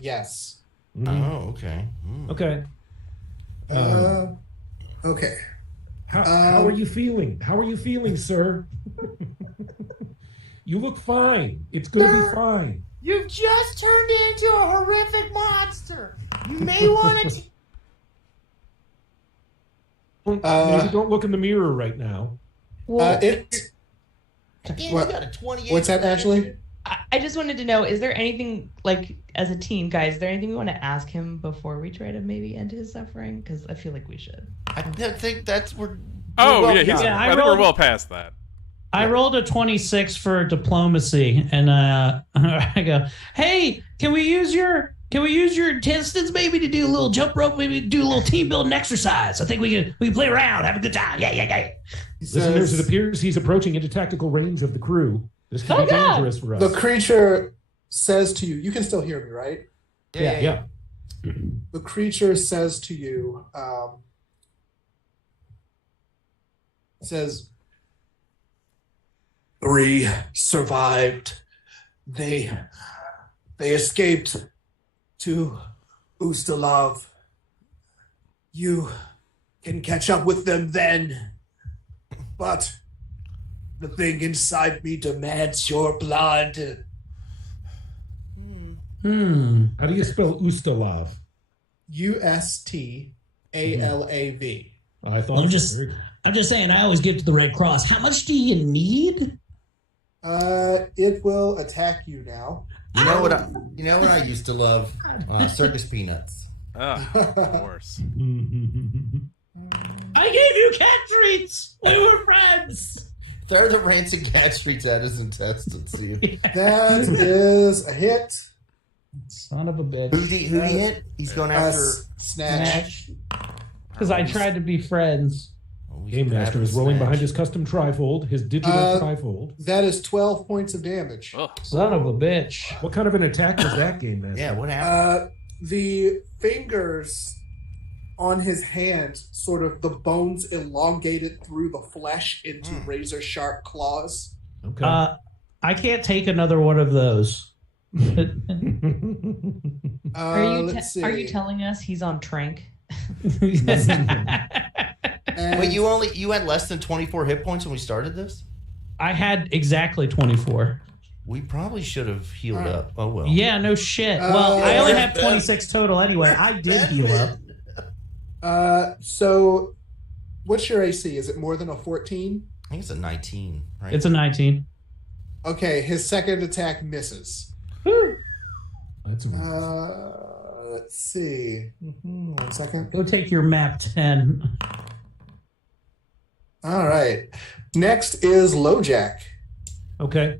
Yes. Oh, okay. Okay. Okay. How are you feeling? How are you feeling, sir? You look fine. It's gonna be fine. You've just turned into a horrific monster. You may want to. Maybe don't look in the mirror right now. Well, Damn, What- you got a 28. what's that, Ashley? I just wanted to know, is there anything, like, as a team, guys, is there anything we want to ask him before we try to maybe end his suffering? Because I feel like we should. I think that's where. Oh, well yeah, beyond. I think we're well past that. I rolled a 26 for diplomacy, and I go, "Hey, can we use your intestines maybe to do a little jump rope, maybe do a little team building exercise? I think we can play around, have a good time. Yeah." Listeners, it appears he's approaching into tactical range of the crew. This could be dangerous for us. The creature says to you, you can still hear me, right? Yeah. The creature says to you, says, 3 survived. They escaped to Ustalov. You can catch up with them then. But the thing inside me demands your blood. How do you spell Ustalov? Ustalav. I thought I'm just saying, I always give to the Red Cross. How much do you need? It will attack you now. You know what I used to love? Circus peanuts. Of course. I gave you cat treats. We were friends. Throw the rancid cat treats at his intestines. See? That is a hit. Son of a bitch. Who he hit? He's going after Snatch. Because I tried to be friends. Game Master is rolling behind his custom trifold, his digital trifold. That is 12 points of damage. Son of a bitch. What kind of an attack was that, Game Master? Yeah, what happened? The fingers on his hand, sort of the bones elongated through the flesh into razor sharp claws. Okay. I can't take another one of those. Let's see. Are you telling us he's on trank? Wait, you had less than 24 hit points when we started this? I had exactly 24. We probably should have healed up. Oh well. Yeah, no shit. Well, I only have 26 total anyway. I did heal up. So what's your AC? Is it more than a 14? I think it's a 19, right? It's a 19. Okay, his second attack misses. That's a Let's see. 1 second. Go take your map 10. All right. Next is LoJack. Okay.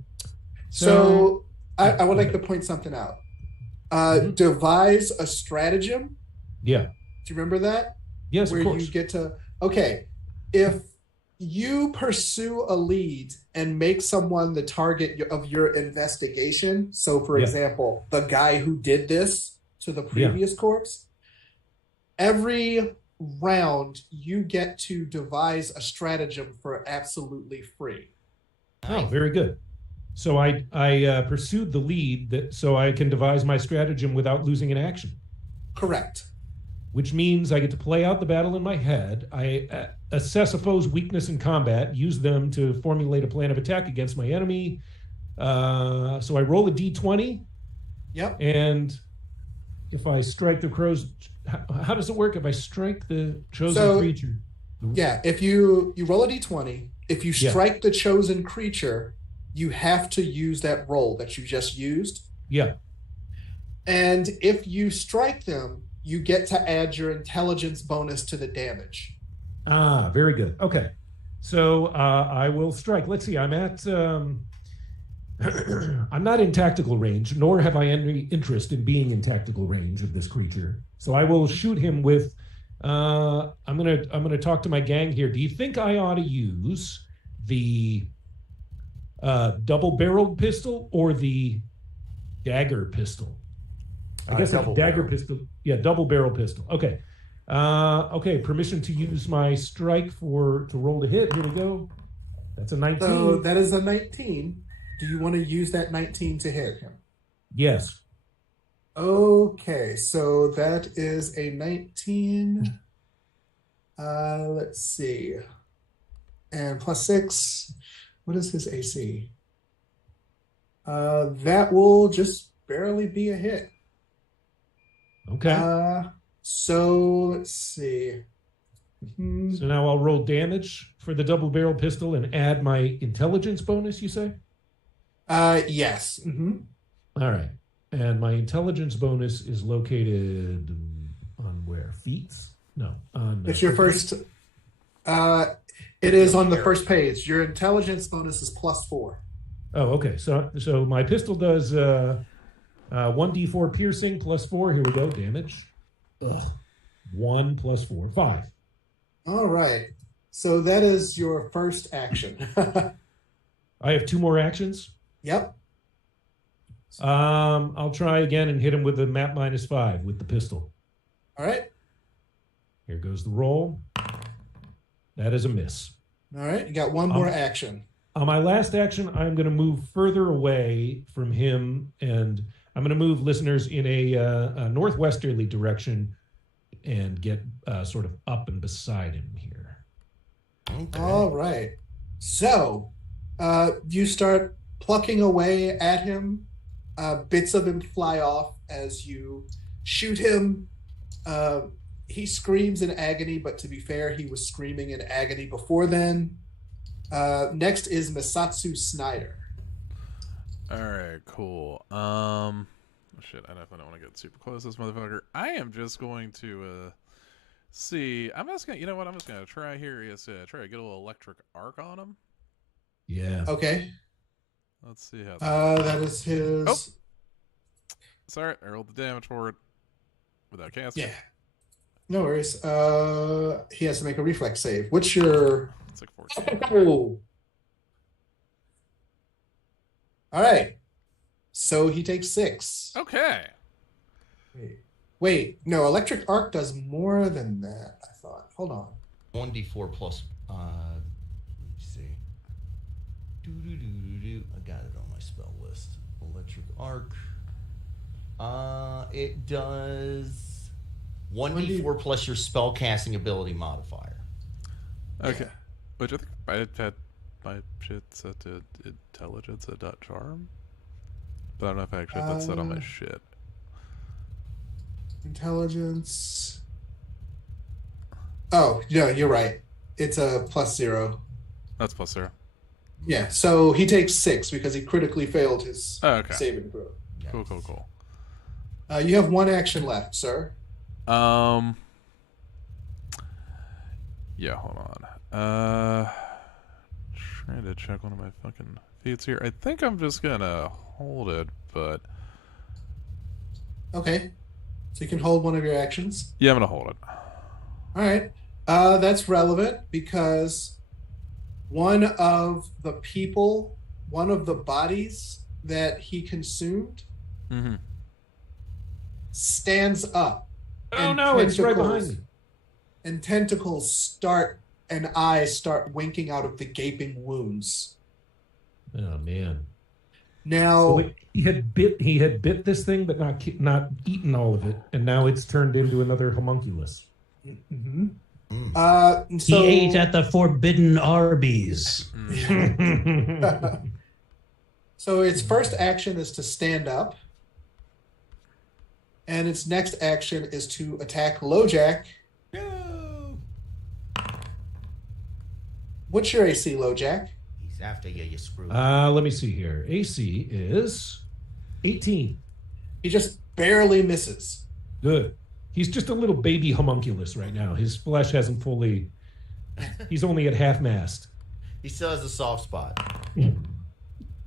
So I would like to point something out. Devise a stratagem. Yeah. Do you remember that? Yes, Where of course. you get to, okay, if you pursue a lead and make someone the target of your investigation, so for example, the guy who did this to the previous corpse, every round you get to devise a stratagem for absolutely free. Oh, very good. So I pursued the lead so I can devise my stratagem without losing an action. Correct. Which means I get to play out the battle in my head. I assess a foe's weakness in combat, use them to formulate a plan of attack against my enemy. So I roll a d20. Yep. And if I strike the crows, how does it work if I strike the chosen creature? Yeah, if you roll a d20, if you strike the chosen creature, you have to use that roll that you just used. Yeah. And if you strike them, you get to add your intelligence bonus to the damage. Ah, very good. Okay. So I will strike. Let's see. I'm at... I'm not in tactical range, nor have I any interest in being in tactical range of this creature. So I will shoot him with I'm gonna talk to my gang here. Do you think I ought to use the double-barreled pistol or the dagger pistol? I guess it's dagger pistol. Yeah, double-barrel pistol. Okay. Okay. Permission to use my strike to roll to hit. Here we go. That's a 19. So that is a 19. Do you want to use that 19 to hit him? Yes. Okay, so that is a 19. Let's see. And plus 6. What is his AC? That will just barely be a hit. Okay. So let's see. So now I'll roll damage for the double barrel pistol and add my intelligence bonus, you say? Yes. All right. And my intelligence bonus is located on where? Feats? No. On It's your first. It is on the first page. Your intelligence bonus is +4. Oh, okay. So my pistol does 1d4 piercing +4. Here we go. Damage. 1 + 4, 5. All right. So that is your first action. I have 2 more actions. Yep. I'll try again and hit him with the map -5 with the pistol. All right. Here goes the roll. That is a miss. All right. You got one more action. On my last action, I'm going to move further away from him, and I'm going to move listeners in a northwesterly direction and get sort of up and beside him here. Okay. All right. So you start plucking away at him. Bits of him fly off as you shoot him. He screams in agony, but to be fair, he was screaming in agony before then. Next is Misatsu Snyder. All right, cool. Oh shit, I definitely don't want to get super close to this motherfucker. I am just going to see. I'm just gonna, you know what? I'm just gonna try here is try to get a little electric arc on him. Yeah. Okay. Let's see how. That is his. Oh. Sorry, I rolled the damage for it without casting. Yeah. No worries. He has to make a reflex save. What's your? It's like 14. Oh. All right. So he takes 6. Okay. Wait. No, electric arc does more than that, I thought. Hold on. 1d4 plus. Let me see. I got it on my spell list. Electric arc. It does 1d4 plus your spell casting ability modifier. Okay. Which I think I had my shit set to intelligence at .charm. But I don't know if I actually have that set on my shit. Intelligence. Oh, yeah, you're right. It's a +0. That's +0. Yeah, so he takes 6 because he critically failed his saving throw. Cool. You have 1 action left, sir. Yeah, hold on. Trying to check one of my fucking feats here. I think I'm just gonna hold it, but okay. So you can hold one of your actions. Yeah, I'm gonna hold it. All right. That's relevant because one of the bodies that he consumed stands up. Oh no, it's right behind me. And tentacles and eyes start winking out of the gaping wounds. Oh man! Now so he had bit this thing, but not eaten all of it, and now it's turned into another homunculus. Mm-hmm. He ate at the forbidden Arby's. So its first action is to stand up, and its next action is to attack LoJack. What's your AC, LoJack? He's after you, you screwed. Let me see here. AC is 18. He just barely misses. Good. He's just a little baby homunculus right now. His flesh hasn't fully. He's only at half mast. He still has a soft spot.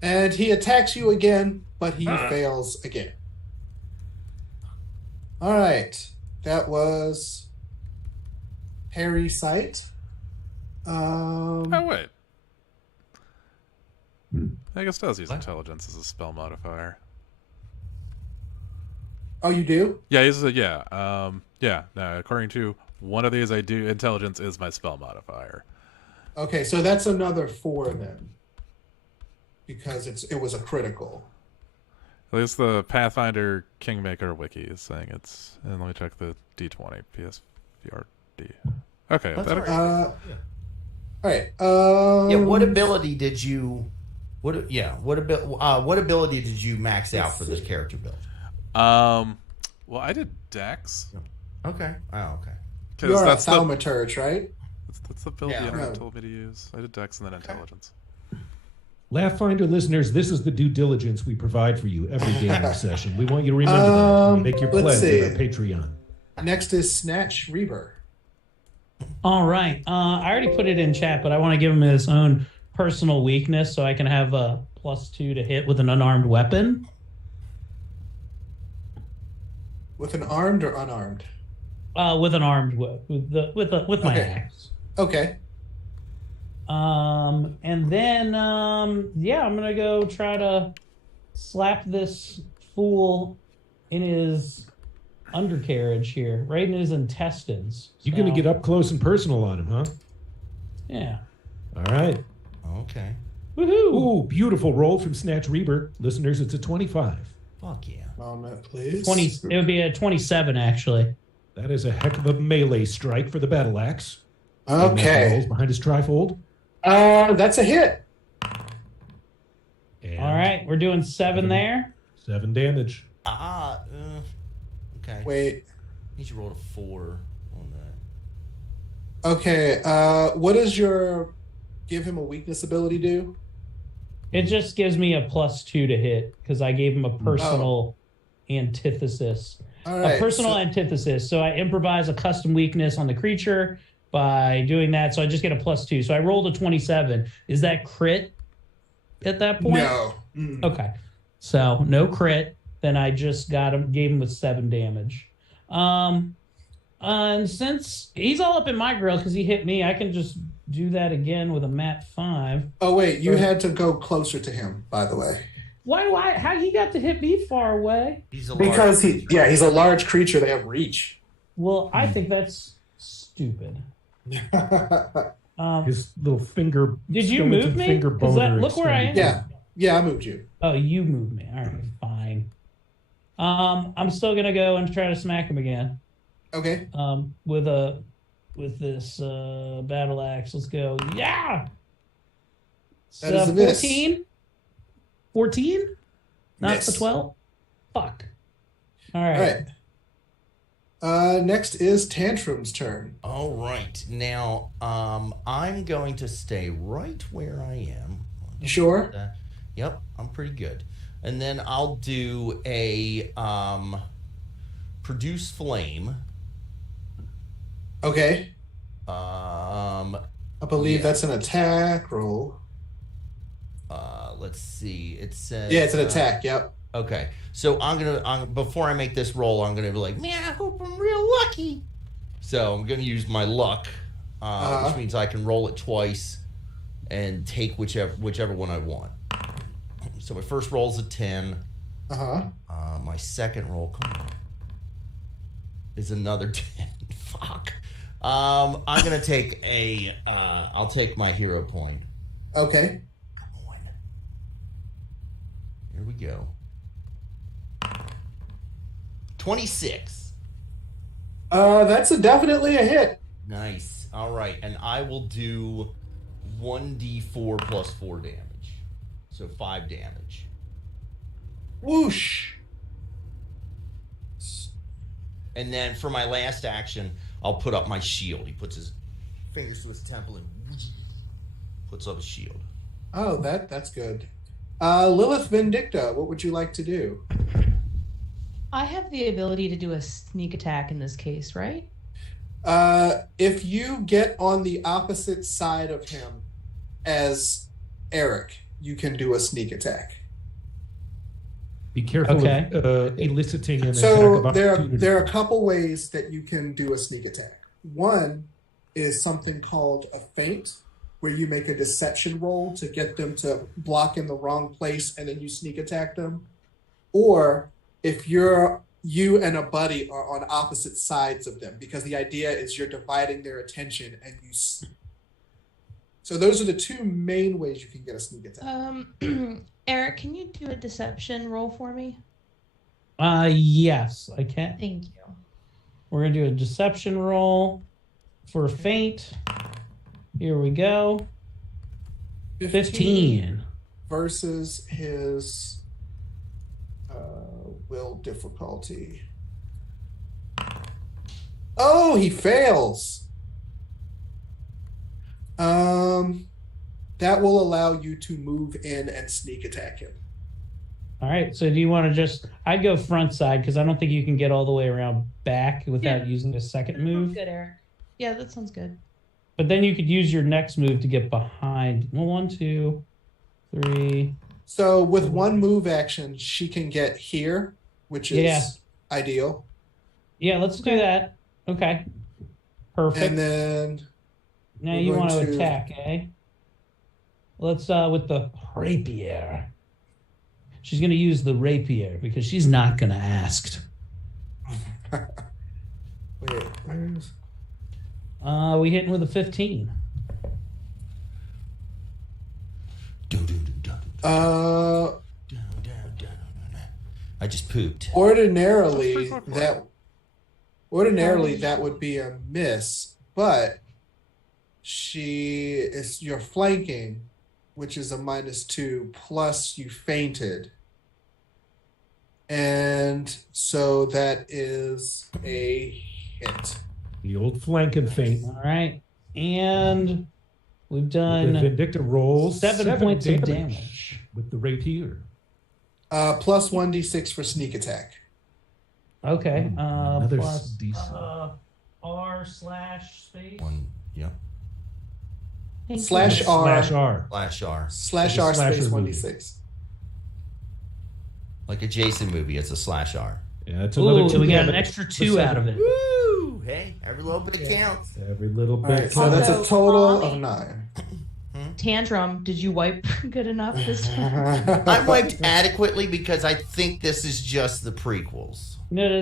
And he attacks you again, but he fails again. All right. That was Harry Sight. Oh wait, I guess does use intelligence as a spell modifier. Oh, you do? Yeah, he's yeah. Now, according to one of these, I do intelligence is my spell modifier. Okay, so that's another 4 then, because it was a critical. At least the Pathfinder Kingmaker wiki is saying it's. And let me check the D20 PSVRD. Okay, That's that, all right. All right. Yeah. What ability did you? What ability did you max out for this character build? well, I did Dex. Okay. Oh, okay. You're a thaumaturge, right? That's the build Yeah. the internet told me to use. I did Dex and then Intelligence. Laughfinder listeners, this is the due diligence we provide for you every gaming session. We want you to remember that when you make your let's pledge see. at our Patreon. Next is Snatch Reaver. All right. I already put it in chat, but I want to give him his own personal weakness so I can have a +2 to hit with an unarmed weapon. With an armed or unarmed? With an armed with my axe. Okay. And then I'm gonna go try to slap this fool in his undercarriage here, right in his intestines. You're going to get up close and personal on him, huh? Yeah. All right. Okay. Woohoo! Ooh, beautiful roll from Snatch Reaver. Listeners, it's a 25. Fuck yeah. Moment, please. 20. It would be a 27 actually. That is a heck of a melee strike for the battle axe. Okay. Rolls behind his trifold. That's a hit. And All right, we're doing 7 there. 7 damage. Okay. Wait. He should roll a 4 on that. Okay. What does your give him a weakness ability do? It just gives me a +2 to hit because I gave him a personal antithesis. All right. A personal antithesis. So I improvise a custom weakness on the creature by doing that. So I just get a +2. So I rolled a 27. Is that crit at that point? No. Okay. So no crit. Then I just gave him with 7 damage. And since he's all up in my grill because he hit me, I can just do that again with a mat 5. Oh wait, you had to go closer to him, by the way. Why? How he got to hit me far away? He's a Because he's a large creature. They have reach. Well, I think that's stupid. His little finger. Did you skeleton move me? Finger 'Cause boner look where I am. extended. Yeah, I moved you. Oh, you moved me. All right, fine. I'm still gonna go and try to smack him again. Okay. With this battle axe. Let's go. Yeah. That is a miss. 14. 14? Not Miss. the 12. Fuck. All All right. right. Next is Tantrum's turn. All right. Now, I'm going to stay right where I am. You sure? Yep, I'm pretty good. And then I'll do a produce flame. Okay. I I believe that's an attack roll. Let's see. It says Yeah, it's an attack. Yep. Okay, so before I make this roll, I'm gonna be like, man, I hope I'm real lucky. So I'm gonna use my luck, which means I can roll it twice and take whichever one I want. So my first roll is a 10. My second roll, come on, is another 10. Fuck. I'm gonna take I'll take my hero point. Okay. Come on. Here we go. 26. That's definitely a hit. Nice. All right, and I will do 1d4 plus 4 damage, so 5 damage. Whoosh. And then for my last action, I'll put up my shield. He puts his fingers to his temple and puts up a shield. Oh, that's good. Lilith Vindicta, what would you like to do? I have the ability to do a sneak attack in this case, right? If you get on the opposite side of him as Eric, you can do a sneak attack. Be careful Okay. of eliciting an attack So of opportunity. there are a couple ways that you can do a sneak attack. One is something called a feint, where you make a deception roll to get them to block in the wrong place and then you sneak attack them. Or if you and a buddy are on opposite sides of them, because the idea is you're dividing their attention and you. So those are the two main ways you can get a sneak attack. Eric, can you do a deception roll for me? Yes, I can. Thank you. We're gonna do a deception roll for feint. Here we go. 15 versus his will difficulty. Oh, he fails. That will allow you to move in and sneak attack him. All right. So do you want to just? I'd go front side because I don't think you can get all the way around back without using a second move. Good, Eric. Yeah, that sounds good. But then you could use your next move to get behind. Well, 1, 2, 3. So with one move action, she can get here, which is ideal. Yeah, let's do that. Okay. Perfect. And then now you want to attack, eh? Let's with the rapier. She's going to use the rapier because she's not going to ask. Wait, where's... we hitting with a 15. I just pooped. Ordinarily that would be a miss, but you're flanking, which is a -2, plus you fainted. And so that is a hit. The old flank and feint. All right. And we've done the Vindicta rolls 7 points of damage with the rapier. Plus 1d6 for sneak attack. Okay. Another plus R/space. One, yeah. Slash R. Slash R Space 1d6. Like a Jason movie, it's a slash R. Yeah, it's another 2. We got an extra 2 out of it. Woo! Hey, every little bit counts. Every little bit. Right, so that's a total of 9. Tantrum, did you wipe good enough this time? I wiped adequately because I think this is just the prequels. No,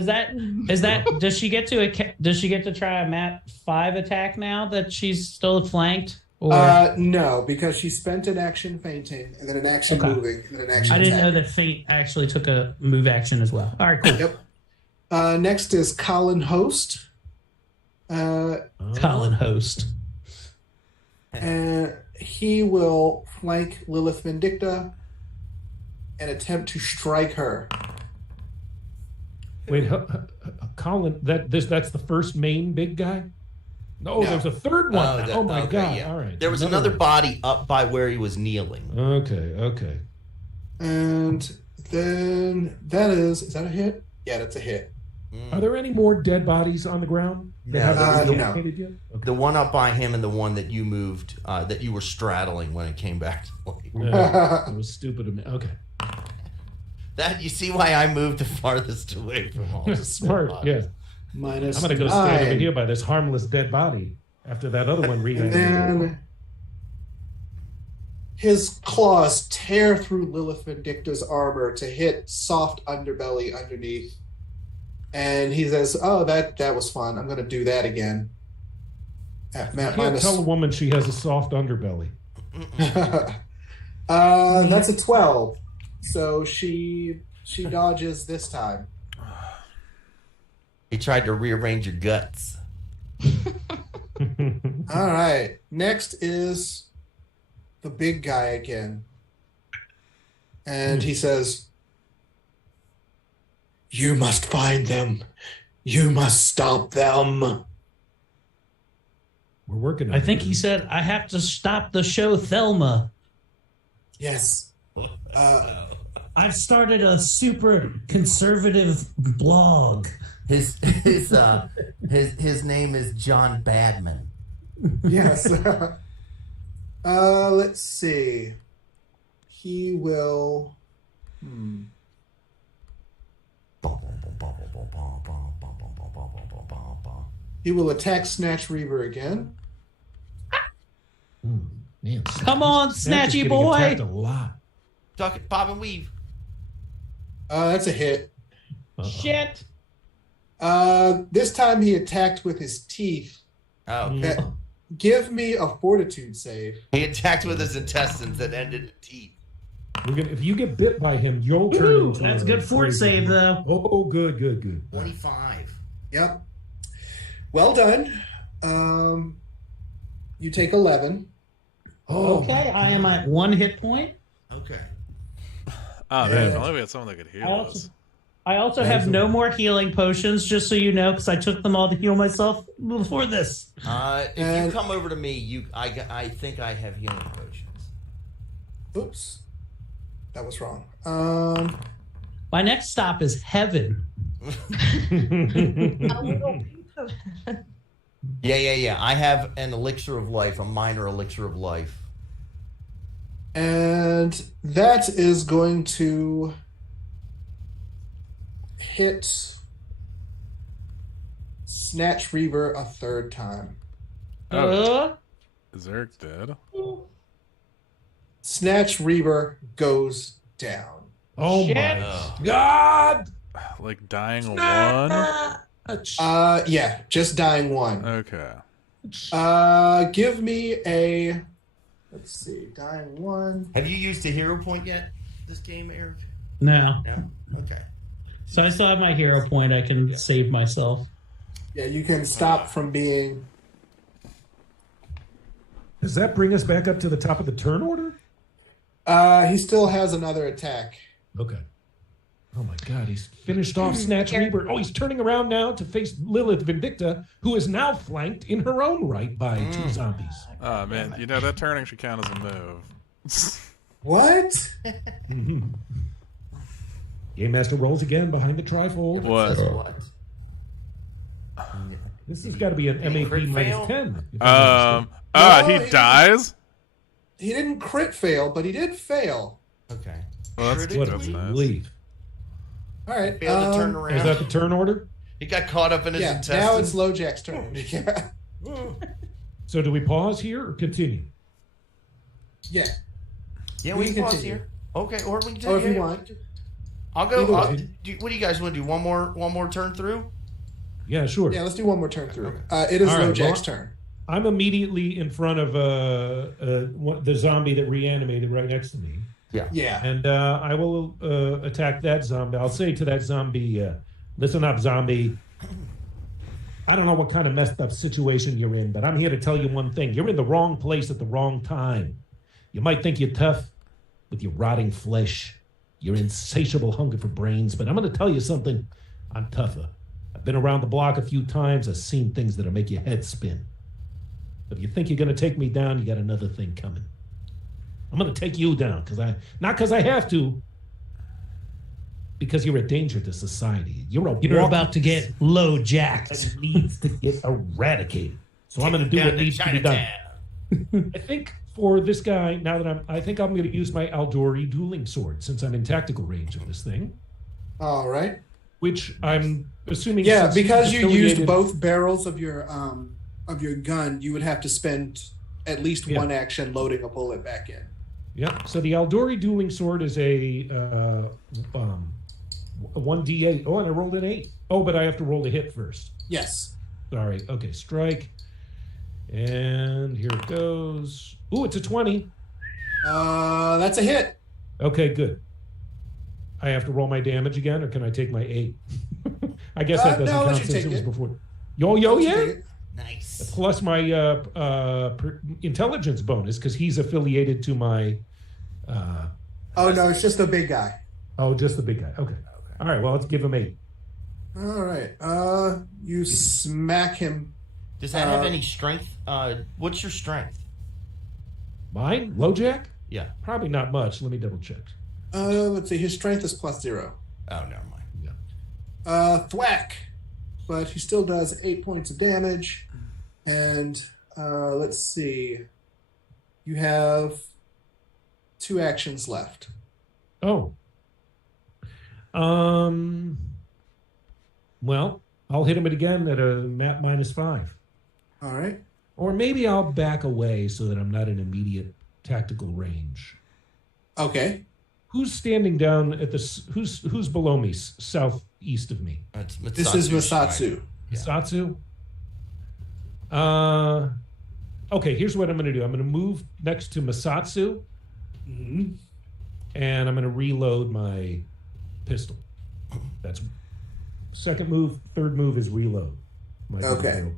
does she get to try a Mat 5 attack now that she's still flanked? Or no, because she spent an action fainting and then an action moving and then an action I didn't attacking. know that feint actually took a move action as well. All right, cool. Yep. Next is Colin Host. Colin Host. And he will flank Lilith Vindicta and attempt to strike her. Wait, Colin, that's the first main big guy? No, there's a third one. Oh my God. Yeah. All right. There was another body up by where he was kneeling. Okay. And then is that a hit? Yeah, that's a hit. Are there any more dead bodies on the ground? No. No. Okay. The one up by him and the one that you moved, that you were straddling when it came back to life. That was stupid of me. Okay. That you see why I moved the farthest away from all this. Smart, yeah. Minus I'm going to go stand over here by this harmless dead body after that other one reanimated. And then his claws tear through Lilith Vindicta's armor to hit soft underbelly underneath. And he says, "Oh, that was fun. I'm going to do that again." At I can't tell a woman she has a soft underbelly. That's a 12. So she dodges this time. He tried to rearrange your guts. All right. Next is the big guy again. And he says, "You must find them. You must stop them." We're working on I think he said, "I have to stop the show, Thelma." Yes. I've started a super conservative blog. His name is John Badman. Yes. Let's see. He will. He will attack Snatch Reaver again. Man, Come on, Snatch is Snatchy getting boy. attacked a lot. Duck it, bob and weave. That's a hit. Shit. This time he attacked with his teeth. Oh, Give me a fortitude save. he attacked with his intestines that ended in teeth. If you get bit by him, you'll turn Ooh, into that's a good fort crazy save, man. though. Oh, good. 25. Yep. Well done. You take 11. Okay, I am at 1 hit point. Okay. Oh man, if only we had someone that could heal us. I also have no more healing potions, just so you know, because I took them all to heal myself before this. If you come over to me, I think I have healing potions. Oops. That was wrong. My next stop is heaven. Yeah. I have an elixir of life, a minor elixir of life. And that is going to hit Snatch Reaver a third time. Is Eric dead? Snatch Reaver goes down. Oh Shit. my God! Like dying one? Yeah, just dying one. Okay. Give me a. Let's see, dying one. Have you used a hero point yet? This game, Eric? No. No. Okay. So I still have my hero point. I can save myself. Yeah, you can stop from being. Does that bring us back up to the top of the turn order? He still has another attack. Okay. Oh my God, he's finished off Snatch Reaver. Oh, he's turning around now to face Lilith Vindicta, who is now flanked in her own right by 2 zombies. Oh man, you know that turning should count as a move. What? Game Master rolls again behind the trifold. What? What? This has got to be an MAP crit fail? minus 10. No, he dies? He didn't crit fail, but he did fail. Okay. Well, that's, What a that's nice. relief. All right. Failed to turn around. Is that the turn order? He got caught up in his Yeah, intestines. now it's Lojack's turn. Yeah. So do we pause here or continue? Yeah. Yeah, we we can can pause continue. here. Okay, or we can Or if yeah, you want. I'll go. Either I'll, way. what do you guys want to do? One more turn through? Yeah, sure. Yeah, let's do one more turn through. It is All right, Lojack's well, turn. I'm immediately in front of the zombie that reanimated right next to me. Yeah. And I will attack that zombie. I'll say to that zombie, listen up, zombie. I don't know what kind of messed up situation you're in, but I'm here to tell you one thing. You're in the wrong place at the wrong time. You might think you're tough with your rotting flesh, your insatiable hunger for brains, but I'm going to tell you something. I'm tougher. I've been around the block a few times. I've seen things that'll make your head spin. But if you think you're going to take me down, you got another thing coming. I'm going to take you down, not because I have to, because you're a danger to society. You're about to get low jacked. that needs to get eradicated. So I'm going to do what needs to be done. I think for this guy, now that I think I'm going to use my Aldori dueling sword since I'm in tactical range of this thing, All right. which I'm assuming. Yeah, since because he's you used affiliated- both barrels of your gun, you would have to spend at least one action loading a bullet back in. Yeah. So the Aldori dueling sword is a 1d8. Oh, and I rolled an 8. Oh, but I have to roll a hit first. Yes. Sorry. Okay, strike. And here it goes. Ooh, it's a 20. That's a hit. Okay, good. I have to roll my damage again, or can I take my 8? I guess that doesn't no, let count you since take it was it. before. Yo, Take yeah. it. Nice. Plus my intelligence bonus, because he's affiliated to my... Oh, no, it's just a big guy. Oh, just the big guy. Okay. All right, well, let's give him 8. All right. You smack him. Does that have any strength? What's your strength? Mine? Lojack? Yeah. Probably not much. Let me double check. Let's see. His strength is +0. Oh, never mind. Thwack. But he still does 8 points of damage. And let's see. You have 2 actions left. Oh. Well, I'll hit him again at a nat -5. All right. Or maybe I'll back away so that I'm not in immediate tactical range. Okay. Who's standing down at the? Who's below me, southeast of me? This is Masatsu. Masatsu. Okay. Here's what I'm going to do. I'm going to move next to Masatsu, and I'm going to reload my pistol. That's second move. Third move is reload. Okay.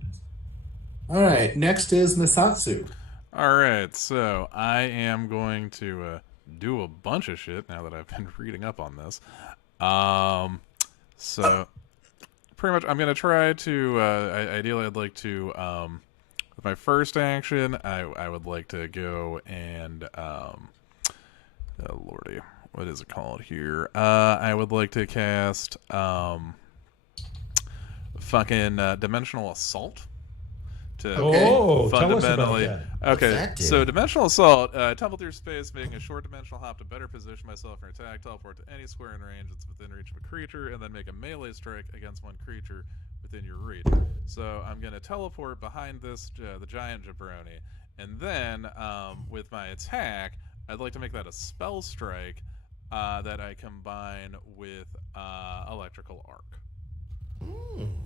All right. Next is Masatsu. All right, so I am going to do a bunch of shit now that I've been reading up on this. So pretty much I'm going to try to, ideally I'd like to, with my first action, I would like to go and, oh lordy, what is it called here? I would like to cast, fucking Dimensional Assault. Fundamentally, tell us about that. So Dimensional Assault, tumble through space, making a short dimensional hop to better position myself for an attack, teleport to any square in range that's within reach of a creature, and then make a melee strike against one creature within your reach. So I'm going to teleport behind this, the giant jabroni, and then with my attack, I'd like to make that a spell strike that I combine with electrical arc.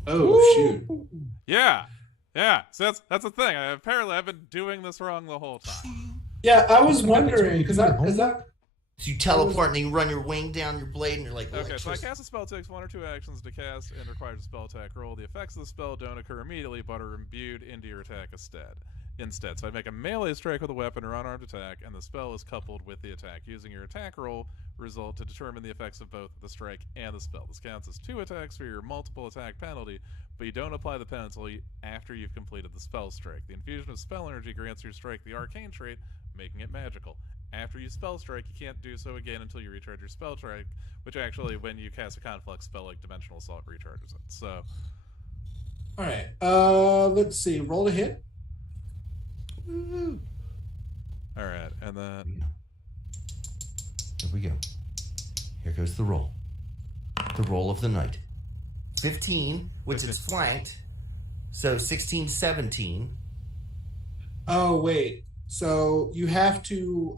Oh, shoot. Yeah. Yeah, so that's the thing. Apparently, I've been doing this wrong the whole time. Yeah, I was wondering because So you teleport and then you run your wing down your blade and you're like, okay, so I cast a spell, takes 1 or 2 actions to cast, and requires a spell attack roll. The effects of the spell don't occur immediately, but are imbued into your attack instead. So I make a melee strike with a weapon or unarmed attack, and the spell is coupled with the attack, using your attack roll result to determine the effects of both the strike and the spell. This counts as 2 attacks for your multiple attack penalty, but you don't apply the penalty after you've completed the spell strike. The infusion of spell energy grants your strike the arcane trait, making it magical. After you spell strike, you can't do so again until you recharge your spell strike, which actually, when you cast a conflict spell like Dimensional Assault, recharges it. So, all right. Let's see. Roll to hit. All right, and then here we go. Here goes the roll. The roll of the night. 15, which is flanked. So 16, 17. Oh, wait. So you have to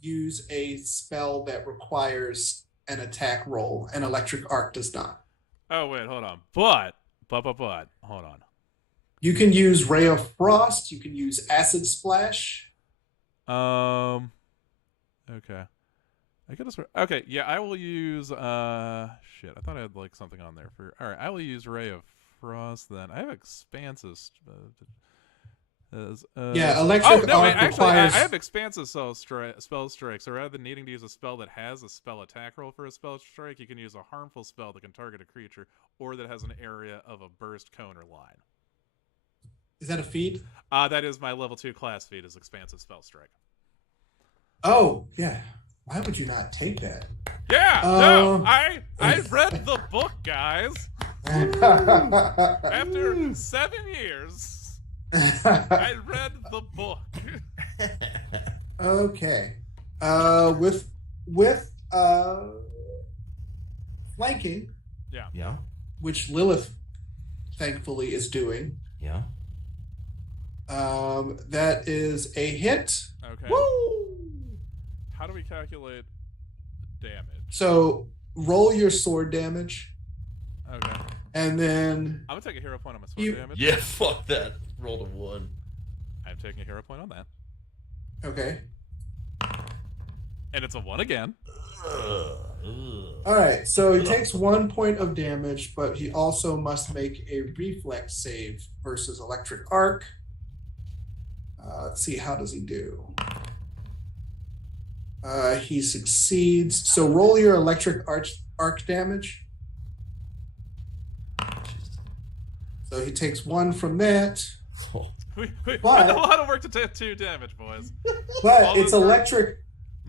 use a spell that requires an attack roll, and Electric Arc does not. Oh, wait, hold on. But, hold on. You can use Ray of Frost. You can use Acid Splash. Okay. I could have okay, yeah, I will use shit. I thought I had like something on there for. All right, I will use Ray of Frost then. I have Expansive. Electric Arc requires. I have Expansive spell strike. So rather than needing to use a spell that has a spell attack roll for a spell strike, you can use a harmful spell that can target a creature or that has an area of a burst cone or line. Is that a feat? That is my level 2 class feat. Is Expansive spell strike. Oh yeah. Why would you not take that? Yeah, no, I read the book, guys. After 7 years, I read the book. Okay. With flanking. Yeah. Which Lilith, thankfully, is doing. Yeah. That is a hit. Okay. Woo! How do we calculate damage? So roll your sword damage. Okay. And then I'm gonna take a hero point on my sword damage. Yeah, fuck that. Rolled a 1. I'm taking a hero point on that. Okay. And it's a 1 again. All right. So he takes 1 point of damage, but he also must make a reflex save versus Electric Arc. Let's see, how does he do? He succeeds. So roll your Electric Arc damage. So he takes 1 from that. We know how to work to take 2 damage, boys. But it's electric.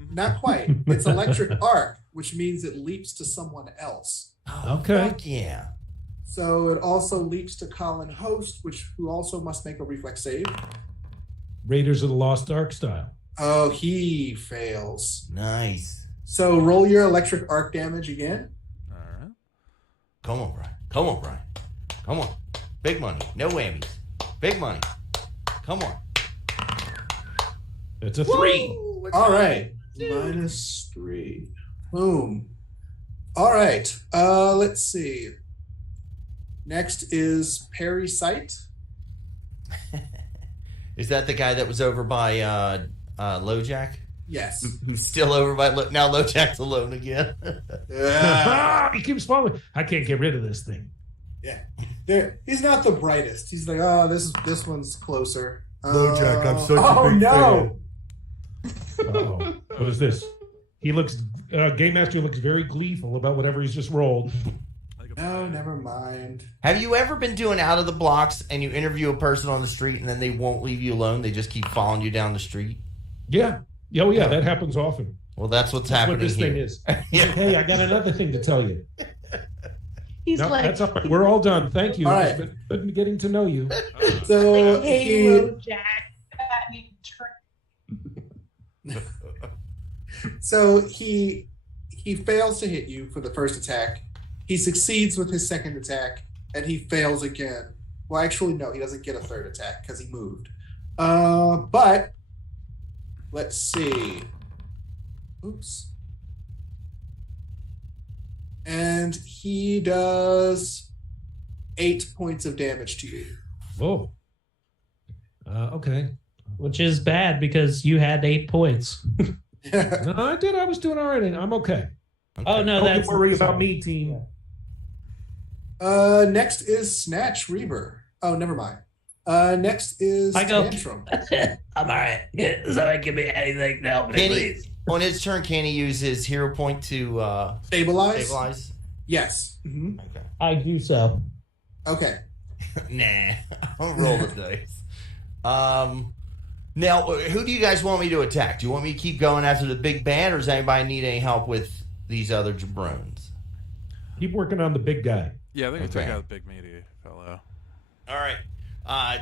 Not quite. It's Electric Arc, which means it leaps to someone else. Okay. Fuck yeah. So it also leaps to Colin Host, who also must make a reflex save. Raiders of the Lost Ark style. Oh, he fails. Nice. So roll your Electric Arc damage again. All right. Come on, Brian. Come on. Big money. No whammies. Big money. Come on. It's a 3. All right. -3. Boom. All right. Let's see. Next is Perry Sight. Is that the guy that was over by LoJack? Yes. Who's still over by now LoJack's alone again. He keeps following. I can't get rid of this thing. Yeah. He's not the brightest. He's like, oh, this one's closer. LoJack, I'm such a big no. Uh-oh. What is this? He looks. Game Master looks very gleeful about whatever he's just rolled. No, never mind. Have you ever been doing out of the blocks and you interview a person on the street and then they won't leave you alone? They just keep following you down the street? Yeah. Oh, yeah, that happens often. Well, that's what's happening what this here. thing is. He's like, hey, I got another thing to tell you. He's No, like, that's all right. We're all done. Thank you. All It's right. been getting to know you. So hey, LoJack. So he fails to hit you for the first attack. He succeeds with his second attack, and he fails again. Well, actually, no, he doesn't get a third attack because he moved. But let's see. Oops. And he does 8 points of damage to you. Oh. Okay. Which is bad because you had 8 points. No, I did. I was doing all right. I'm okay. Oh, no, Don't that's... worry about me, team. Next is Snatch Reaver. Oh, never mind. Next is I go. Tantrum. I'm all right. Somebody give me anything to help me, Can please. on his turn, can he use his hero point to Stabilize? stabilize? Yes. Mm-hmm. Okay. I do so. Okay. Nah, I'll roll the dice. Now, who do you guys want me to attack? Do you want me to keep going after the big bad, or does anybody need any help with these other jabrones? Keep working on the big guy. Yeah, they can Okay. take out the big meaty fellow. All right.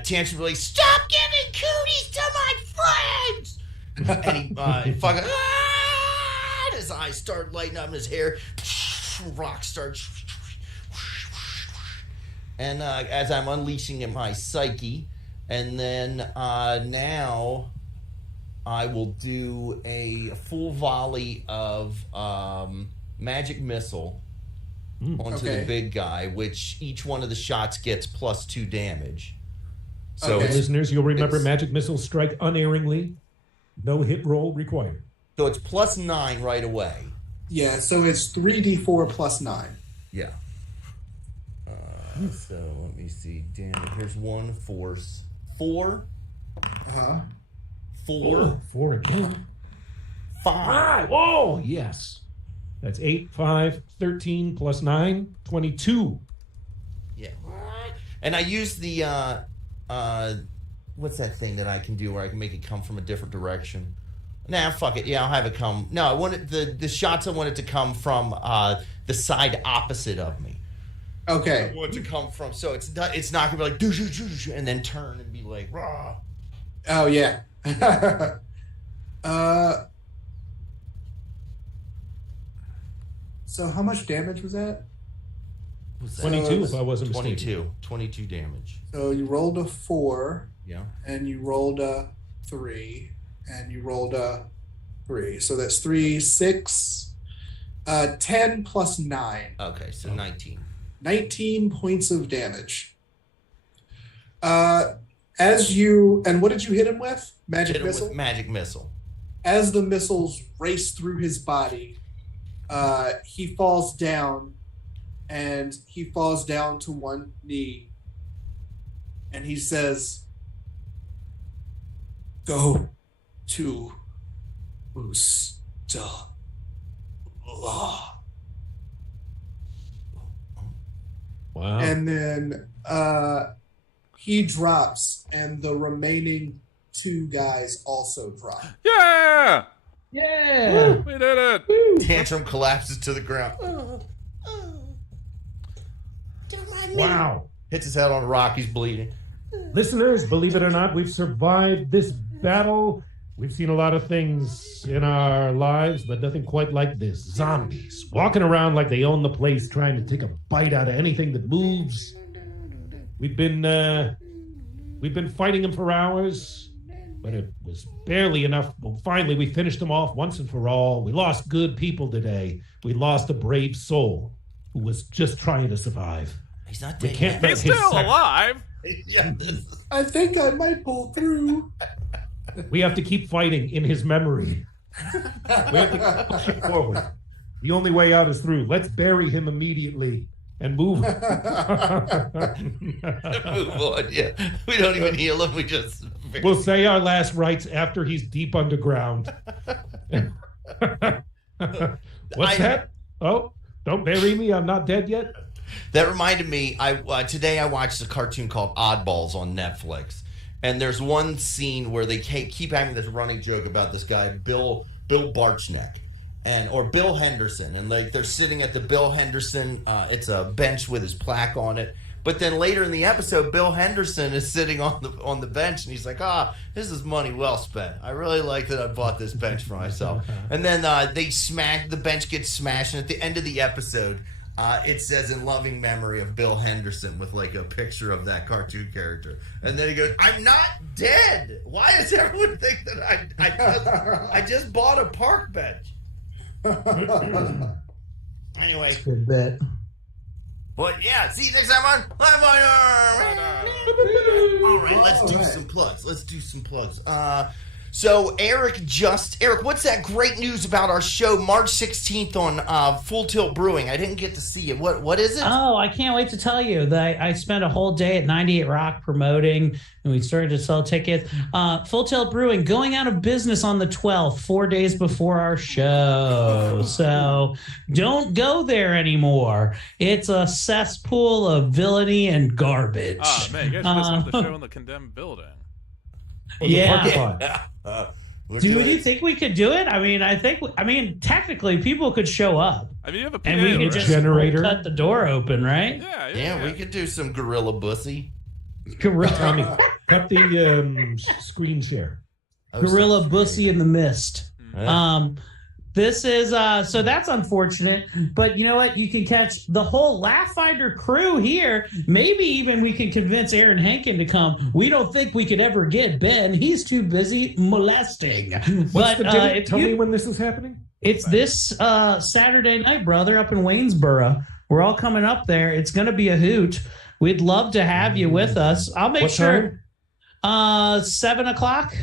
Tantrum really stop giving cooties to my friends. And he fucking and his eyes start lighting up in his hair. Rock starts. And as I'm unleashing in my psyche, and then now I will do a full volley of magic missile onto the big guy, which each one of the shots gets +2 damage. So Okay. Listeners, you'll remember it's- magic missiles strike unerringly. No hit roll required. So it's +9 right away. Yeah, so it's 3d4 plus 9. Yeah. So let me see. Damn it. Here's one force. 4. Uh-huh. 4. 4 again. 5. Oh, yes. That's 8, 5, 13 plus 9, 22. Yeah. And I use the what's that thing that I can do where I can make it come from a different direction? Nah, fuck it. Yeah, I'll have it come. No, I want it, the shots I want it to come from the side opposite of me. Okay. I want it to come from, so it's not gonna be like doo, doo, doo, doo, and then turn and be like rah. Oh, yeah. So how much damage was that? What's that? 22, if I wasn't mistaken. 22 damage. So you rolled a 4, Yeah. and you rolled a 3, and you rolled a 3. So that's 3, 6, 10 plus 9. Okay, so 19. 19 points of damage. As you, and what did you hit him with? Magic Hit him missile? with magic missile. As the missiles race through his body, he falls down, and he falls down to one knee, and he says, "Go to Ustala." Wow. And then he drops, and the remaining 2 guys also drop. Yeah! Yeah. We did it! Tantrum collapses to the ground. Don't mind me. Wow. Hits his head on a rock. He's bleeding. Listeners, believe it or not, we've survived this battle. We've seen a lot of things in our lives, but nothing quite like this. Zombies walking around like they own the place, trying to take a bite out of anything that moves. We've been We've been fighting him for hours, but it was barely enough. Well, finally, we finished him off once and for all. We lost good people today. We lost a brave soul who was just trying to survive. He's not We dead can't yet. let He's his still alive. Yeah. I think I might pull through. We have to keep fighting in his memory. We have to keep pushing forward. The only way out is through. Let's bury him immediately and move. Move on. Yeah, we don't even heal him. We just. We'll say our last rites after he's deep underground. What's that? Oh, don't bury me. I'm not dead yet. That reminded me. Today I watched a cartoon called Oddballs on Netflix, and there's one scene where they keep having this running joke about this guy Bill Barchneck, or Bill Henderson, and like they're sitting at the Bill Henderson. It's a bench with his plaque on it. But then later in the episode, Bill Henderson is sitting on the bench, and he's like, this is money well spent. I really like that I bought this bench for myself. And then the bench gets smashed, and at the end of the episode, it says in loving memory of Bill Henderson with like a picture of that cartoon character. And then he goes, I'm not dead. Why does everyone think that I just bought a park bench? Anyway. Good bet. But yeah, see you next time on Laughfinder. All right, let's do some plugs. So Eric, what's that great news about our show March 16th on Full Tilt Brewing? I didn't get to see it. What is it? Oh, I can't wait to tell you that I spent a whole day at 98 Rock promoting, and we started to sell tickets. Full Tilt Brewing going out of business on the 12th, 4 days before our show. So don't go there anymore. It's a cesspool of villainy and garbage. Oh, man, you guys just have the show in the condemned building. Yeah. Do you think we could do it? I mean, technically, people could show up. I mean, you have a PA, and we could just generator. cut the door open, right? Yeah, we could do some gorilla bussy. Tommy, cut the screen share. Gorilla bussy in the mist. This is so that's unfortunate, but you know what? You can catch the whole Laughfinder crew here. Maybe even we can convince Aaron Henkin to come. We don't think we could ever get Ben. He's too busy molesting. What's the date? Tell me when this is happening. It's this Saturday night, brother, up in Waynesboro. We're all coming up there. It's going to be a hoot. We'd love to have you with us. I'll make sure. 7 o'clock.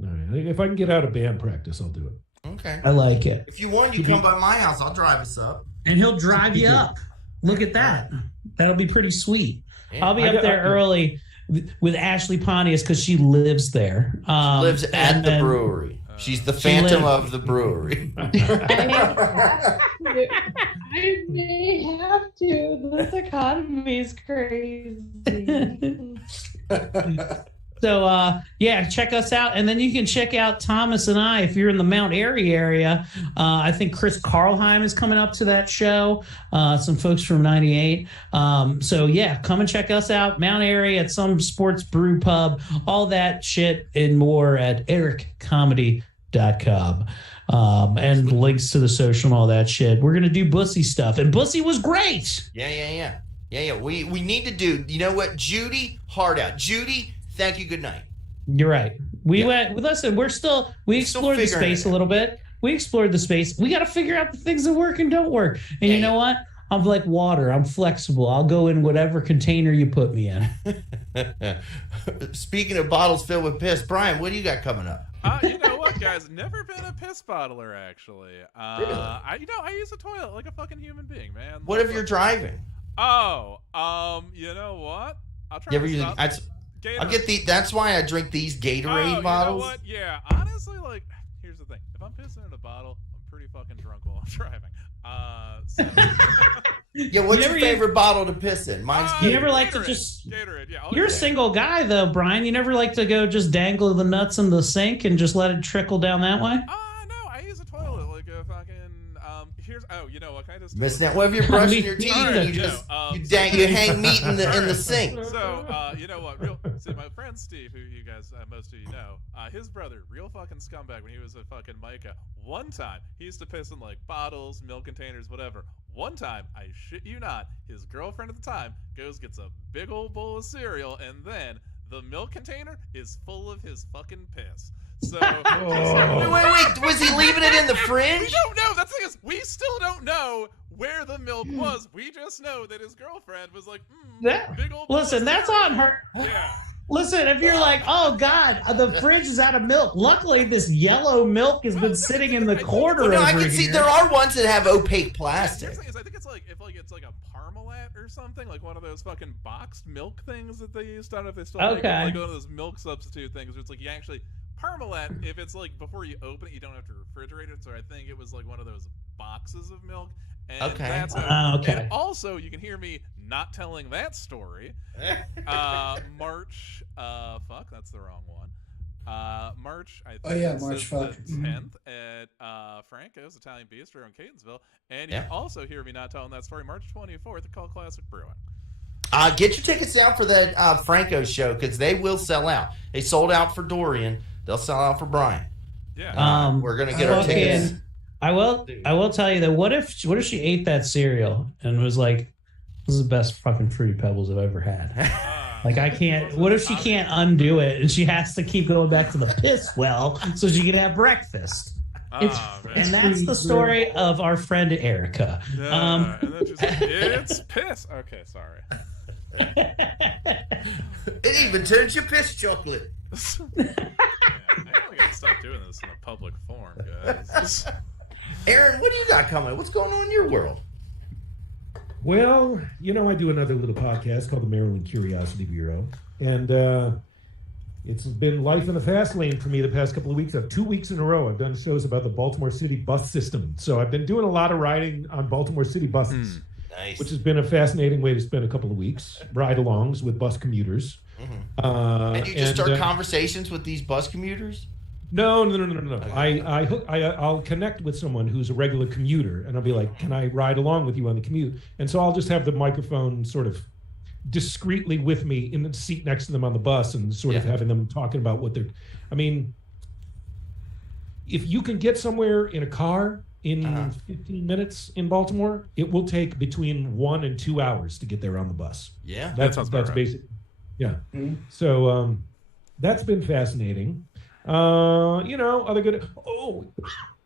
All right. If I can get out of band practice, I'll do it. Okay. I like it. If you want, you come by my house. I'll drive us up. And he'll drive you up. Look at that. That'll be pretty sweet. Yeah. I'll be up there early with Ashley Pontius because she lives there. She lives at the brewery. She's the phantom of the brewery. I may have to. This economy is crazy. So, yeah, check us out. And then you can check out Thomas and I if you're in the Mount Airy area. I think Chris Karlheim is coming up to that show. Some folks from 98. So, yeah, come and check us out. Mount Airy at some sports brew pub. All that shit and more at ericcomedy.com. And links to the social and all that shit. We're going to do Bussy stuff. And Bussy was great. Yeah. We need to do, you know what? Judy, heart out. Judy, thank you. Good night. You're right. We explored the space a little bit. We explored the space. We got to figure out the things that work and don't work. And you know what? I'm like water. I'm flexible. I'll go in whatever container you put me in. Speaking of bottles filled with piss, Brian, what do you got coming up? You know what, guys? Never been a piss bottler, actually. Really? I use a toilet like a fucking human being, man. What if you're driving? Oh, you know what? I'll try to stop. I'll get that's why I drink these Gatorade bottles. You know what? Yeah, honestly, like, here's the thing. If I'm pissing in a bottle, I'm pretty fucking drunk while I'm driving. Yeah, what's your favorite bottle to piss in? Mine's you never like to just Gatorade. Yeah, you're a single guy though, Brian. You never like to go just dangle the nuts in the sink and just let it trickle down that way. No, I use a toilet like a fucking. You know what? Can I just missing out? What if you're brushing your teeth and you hang meat in the sink? So you know what? See, my friend Steve, who you guys most of you know, his brother, real fucking scumbag when he was a fucking Micah. One time he used to piss in like bottles, milk containers, whatever. One time, I shit you not, his girlfriend at the time gets a big old bowl of cereal, and then the milk container is full of his fucking piss. So Wait, was he leaving it in the fridge? We don't know. That's the thing is, we still don't know where the milk was. We just know that his girlfriend was like, big old. Listen, that's on her. Yeah. Listen, if you're like, oh God, the fridge is out of milk. Luckily, this yellow milk has been sitting in the corner. Well, no, I over can see here. there are ones that have opaque The plastic. thing is, I think it's like if it's like a Parmalat or something, like one of those fucking boxed milk things that they used. I don't know if they still make them, like one of those milk substitute things where it's like you actually Parmalat. If it's like before you open it, you don't have to refrigerate it. So I think it was like one of those boxes of milk. And Okay. That's okay. And also, you can hear me not telling that story. March. Fuck, that's the wrong one. March. I think March fuck. The 10th at Franco's Italian Bistro in Catonsville, and you can also hear me not telling that story. March 24th at Call Classic Brewing. Get your tickets out for that Franco show because they will sell out. They sold out for Dorian. They'll sell out for Brian. Yeah. We're gonna get our tickets. I will tell you that what if she ate that cereal and was like, this is the best fucking Fruity Pebbles I've ever had. Like I can't. What if she can't undo it and she has to keep going back to the piss well so she can have breakfast? And that's the story of our friend Erica. And then she's like, it's piss. Okay, sorry. It even turns your piss chocolate. I really gotta stop doing this in a public forum, guys. Aaron, what do you got coming? What's going on in your world? Well, I do another little podcast called the Maryland Curiosity Bureau. And it's been life in the fast lane for me the past couple of weeks. 2 weeks in a row, I've done shows about the Baltimore City bus system. So I've been doing a lot of riding on Baltimore City buses, Nice. which has been a fascinating way to spend a couple of weeks. Ride-alongs with bus commuters. And you just start conversations with these bus commuters? No. Okay. I'll connect with someone who's a regular commuter, and I'll be like, "Can I ride along with you on the commute?" And so I'll just have the microphone sort of discreetly with me in the seat next to them on the bus, and sort of having them talking about what they're. I mean, if you can get somewhere in a car in 15 minutes in Baltimore, it will take between 1 and 2 hours to get there on the bus. Yeah, that's basic. Yeah. Mm-hmm. So that's been fascinating. Other good. Oh,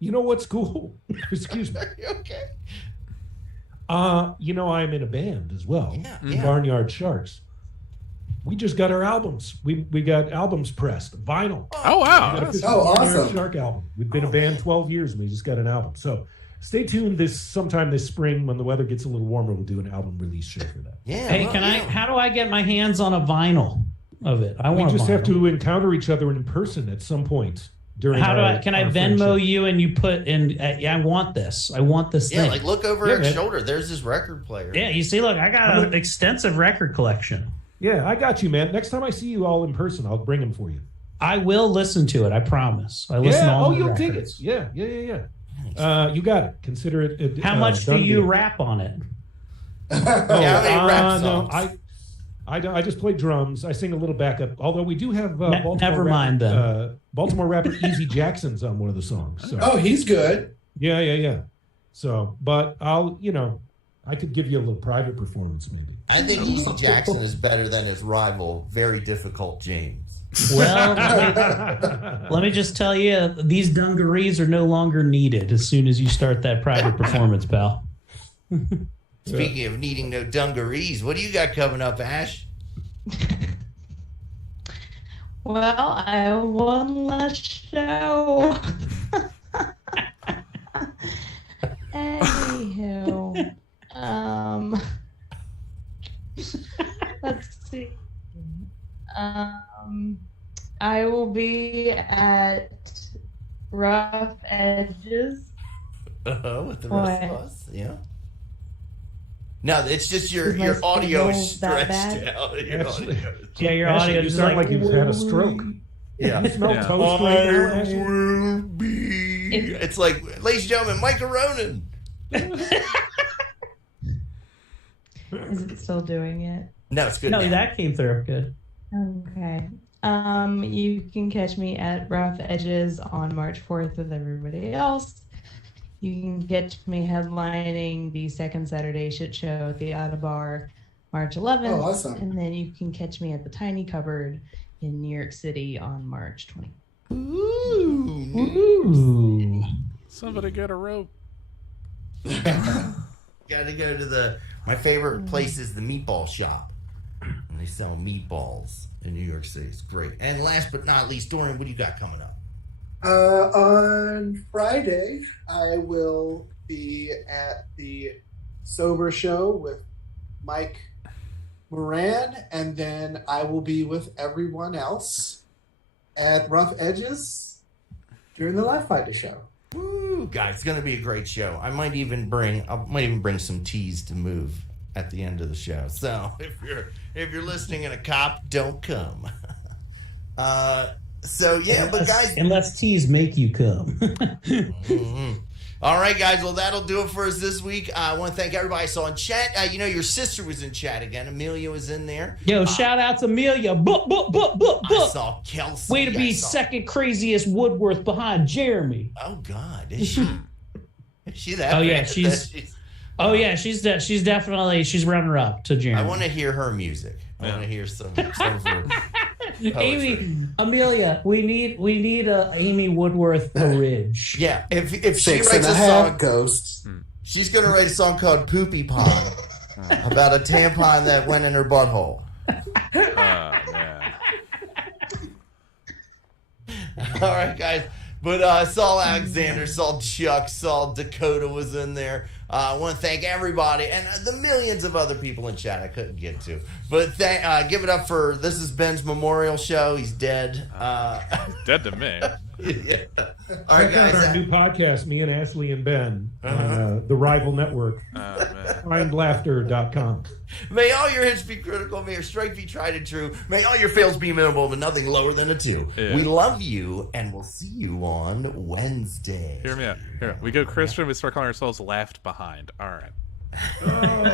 you know what's cool? Excuse me. Okay. I'm in a band as well. Yeah. Barnyard Sharks. We just got our albums. We got albums pressed, vinyl. Oh wow! Barnyard Shark album. We've been a band 12 years, and we just got an album. So stay tuned. Sometime this spring, when the weather gets a little warmer, we'll do an album release show for that. Yeah. Hey, how do I get my hands on a vinyl of it? We just have to encounter each other in person at some point during. Can I Venmo friendship. You and you put in? I want this. I want this thing. Yeah, like look over her shoulder. There's this record player. Yeah, you see, look, I got an extensive record collection. Yeah, I got you, man. Next time I see you all in person, I'll bring them for you. I will listen to it. I promise. I listen to all the you'll records. dig it. Yeah. You got it. Consider it. How much do you rap on it? No, I just play drums. I sing a little backup. Although we do have Baltimore rapper Easy Jackson's on one of the songs. So. Oh, he's good. Yeah. So, but I could give you a little private performance maybe. I think Easy Jackson is better than his rival, Very Difficult James. Well, let me just tell you, these dungarees are no longer needed as soon as you start that private performance, pal. Speaking of needing no dungarees, what do you got coming up, Ash? Well, I have one last show. Anywho, let's see. I will be at Rough Edges. With the rest of us, yeah. No, it's just your audio stretched out. Your audio. You sound like you've had a stroke. Yeah. You smell toast right now, Ashley? Will be. It's like, ladies and gentlemen, Mike Ronan. Is it still doing it? No, it's good. No, now. that came through. Good. Okay. You can catch me at Rough Edges on March 4th with everybody else. You can catch me headlining the second Saturday shit show at the Otta Bar March 11th. Oh, awesome. And then you can catch me at the Tiny Cupboard in New York City on March 20th. Ooh. Somebody get a rope. Got to go to my favorite place is the meatball shop. And they sell meatballs in New York City. It's great. And last but not least, Dorian, what do you got coming up? On Friday, I will be at the Sober Show with Mike Moran, and then I will be with everyone else at Rough Edges during the Laughfinder show. Woo, guys, it's gonna be a great show. I might even bring some teas to move at the end of the show. So if you're listening and a cop, don't come. So yeah, but guys, unless teas make you come. Mm-hmm. All right, guys. Well, that'll do it for us this week. I want to thank everybody I saw in chat. Your sister was in chat again. Amelia was in there. Yo, shout out to Amelia. I saw Kelsey. Way to be second craziest Woodworth behind Jeremy. Oh God, is she? Is she that? Oh yeah, bad? she's she's runner up to Jeremy. I want to hear her music. I want to hear some of her poetry. Amelia, we need a Amy Woodworth bridge. Yeah, if she Six writes and a half song, ghosts. she's gonna write a song called "Poopy Pond" about a tampon that went in her butthole. Man. All right, guys. But Saul Alexander, saw Chuck, saw Dakota was in there. I want to thank everybody and the millions of other people in chat I couldn't get to. But give it up for, this is Ben's memorial show. He's dead. Dead to me. Yeah. All right, Check out guys. our new podcast, me and Ashley and Ben, on the Rival Network. FindLaughter.com. May all your hits be critical. May your strength be tried and true. May all your fails be minimal, but nothing lower than a 2. Yeah. We love you, and we'll see you on Wednesday. Hear me out. Here, we go Christian. We start calling ourselves Laughed Behind. All right.